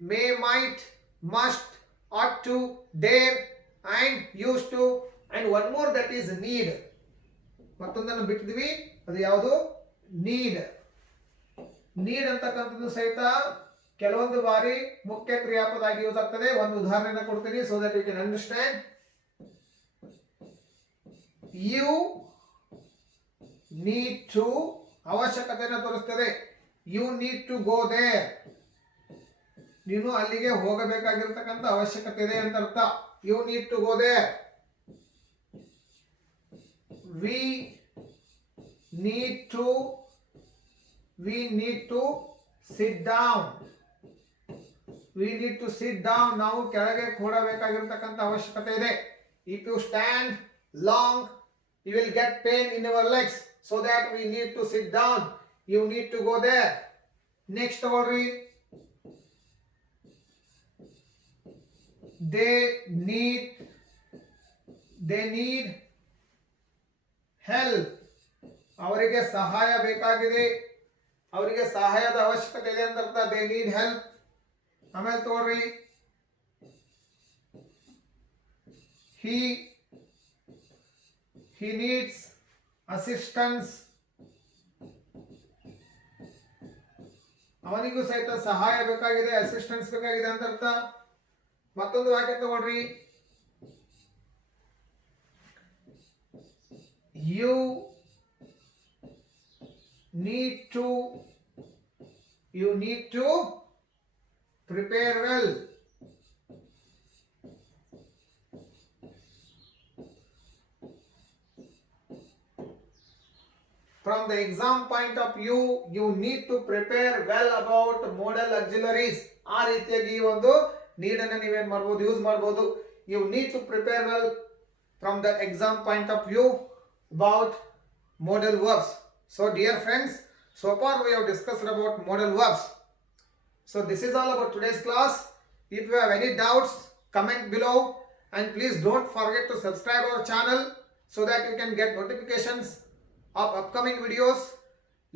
may, might, must, ought to, dare and used to and one more that is need. ಮತ್ತೊಂದನ್ನು ಬಿಟ್ಟಿದ್ವಿ, ಅದು ಯಾವುದು? ನೀಡ್. ನೀಡ್ ಅಂತಕ್ಕಂಥದ್ದು ಸಹಿತ ಕೆಲವೊಂದು ಬಾರಿ ಮುಖ್ಯ ಕ್ರಿಯಾಪದ ಆಗಿ ಯೂಸ್ ಆಗ್ತದೆ. ಒಂದು ಉದಾಹರಣೆಯನ್ನು ಕೊಡ್ತೀನಿ so that you can understand. You need to ಅವಶ್ಯಕತೆಯನ್ನು ತೋರಿಸ್ತದೆ. You need to go there. ನೀನು ಅಲ್ಲಿಗೆ ಹೋಗಬೇಕಾಗಿರ್ತಕ್ಕಂಥ ಅವಶ್ಯಕತೆ ಇದೆ ಅಂತ ಅರ್ಥ. You need to go there. We need to sit down. We need to sit down. ನಾವು ಕೆಳಗೆ ಕೂಡಬೇಕಾಗಿರ್ತಕ್ಕಂಥ ಅವಶ್ಯಕತೆ ಇದೆ. If you stand long, you will get pain in your legs. So that we need to sit down. You need to go there. Next worry. They need help. ಅವರಿಗೆ ಸಹಾಯ ಬೇಕಾಗಿದೆ. ಅವರಿಗೆ ಸಹಾಯದ ಅವಶ್ಯಕತೆ ಇದೆ ಅಂತ ಅರ್ಥ. They need help. ಆಮೇಲೆ ತೋರಿ, he needs assistance. ಅವನಿಗೂ ಸಹಿತ ಸಹಾಯ ಬೇಕಾಗಿದೆ, ಅಸಿಸ್ಟೆನ್ಸ್ ಬೇಕಾಗಿದೆ ಅಂತ ಅರ್ಥ. ಮತ್ತೊಂದು ವಾಕ್ಯ ತಗೊಳ್ರಿ, you need to prepare well. From the exam point of view, you need to prepare well about modal auxiliaries. ಆ ರೀತಿಯಾಗಿ ಈ ಒಂದು need ಅನ್ನು ನೀವೇನ್ ಮಾಡಬಹುದು, ಯೂಸ್ ಮಾಡಬಹುದು. You need to prepare well from the exam point of view about modal verbs. So dear friends, so far we have discussed about modal verbs. So this is all about today's class. If you have any doubts, comment below and please don't forget to subscribe our channel so that you can get notifications of upcoming videos.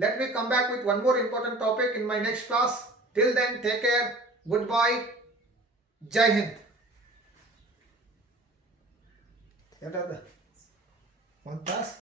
Let me come back with one more important topic in my next class. Till then, take care. Goodbye. Jai Hind. One task.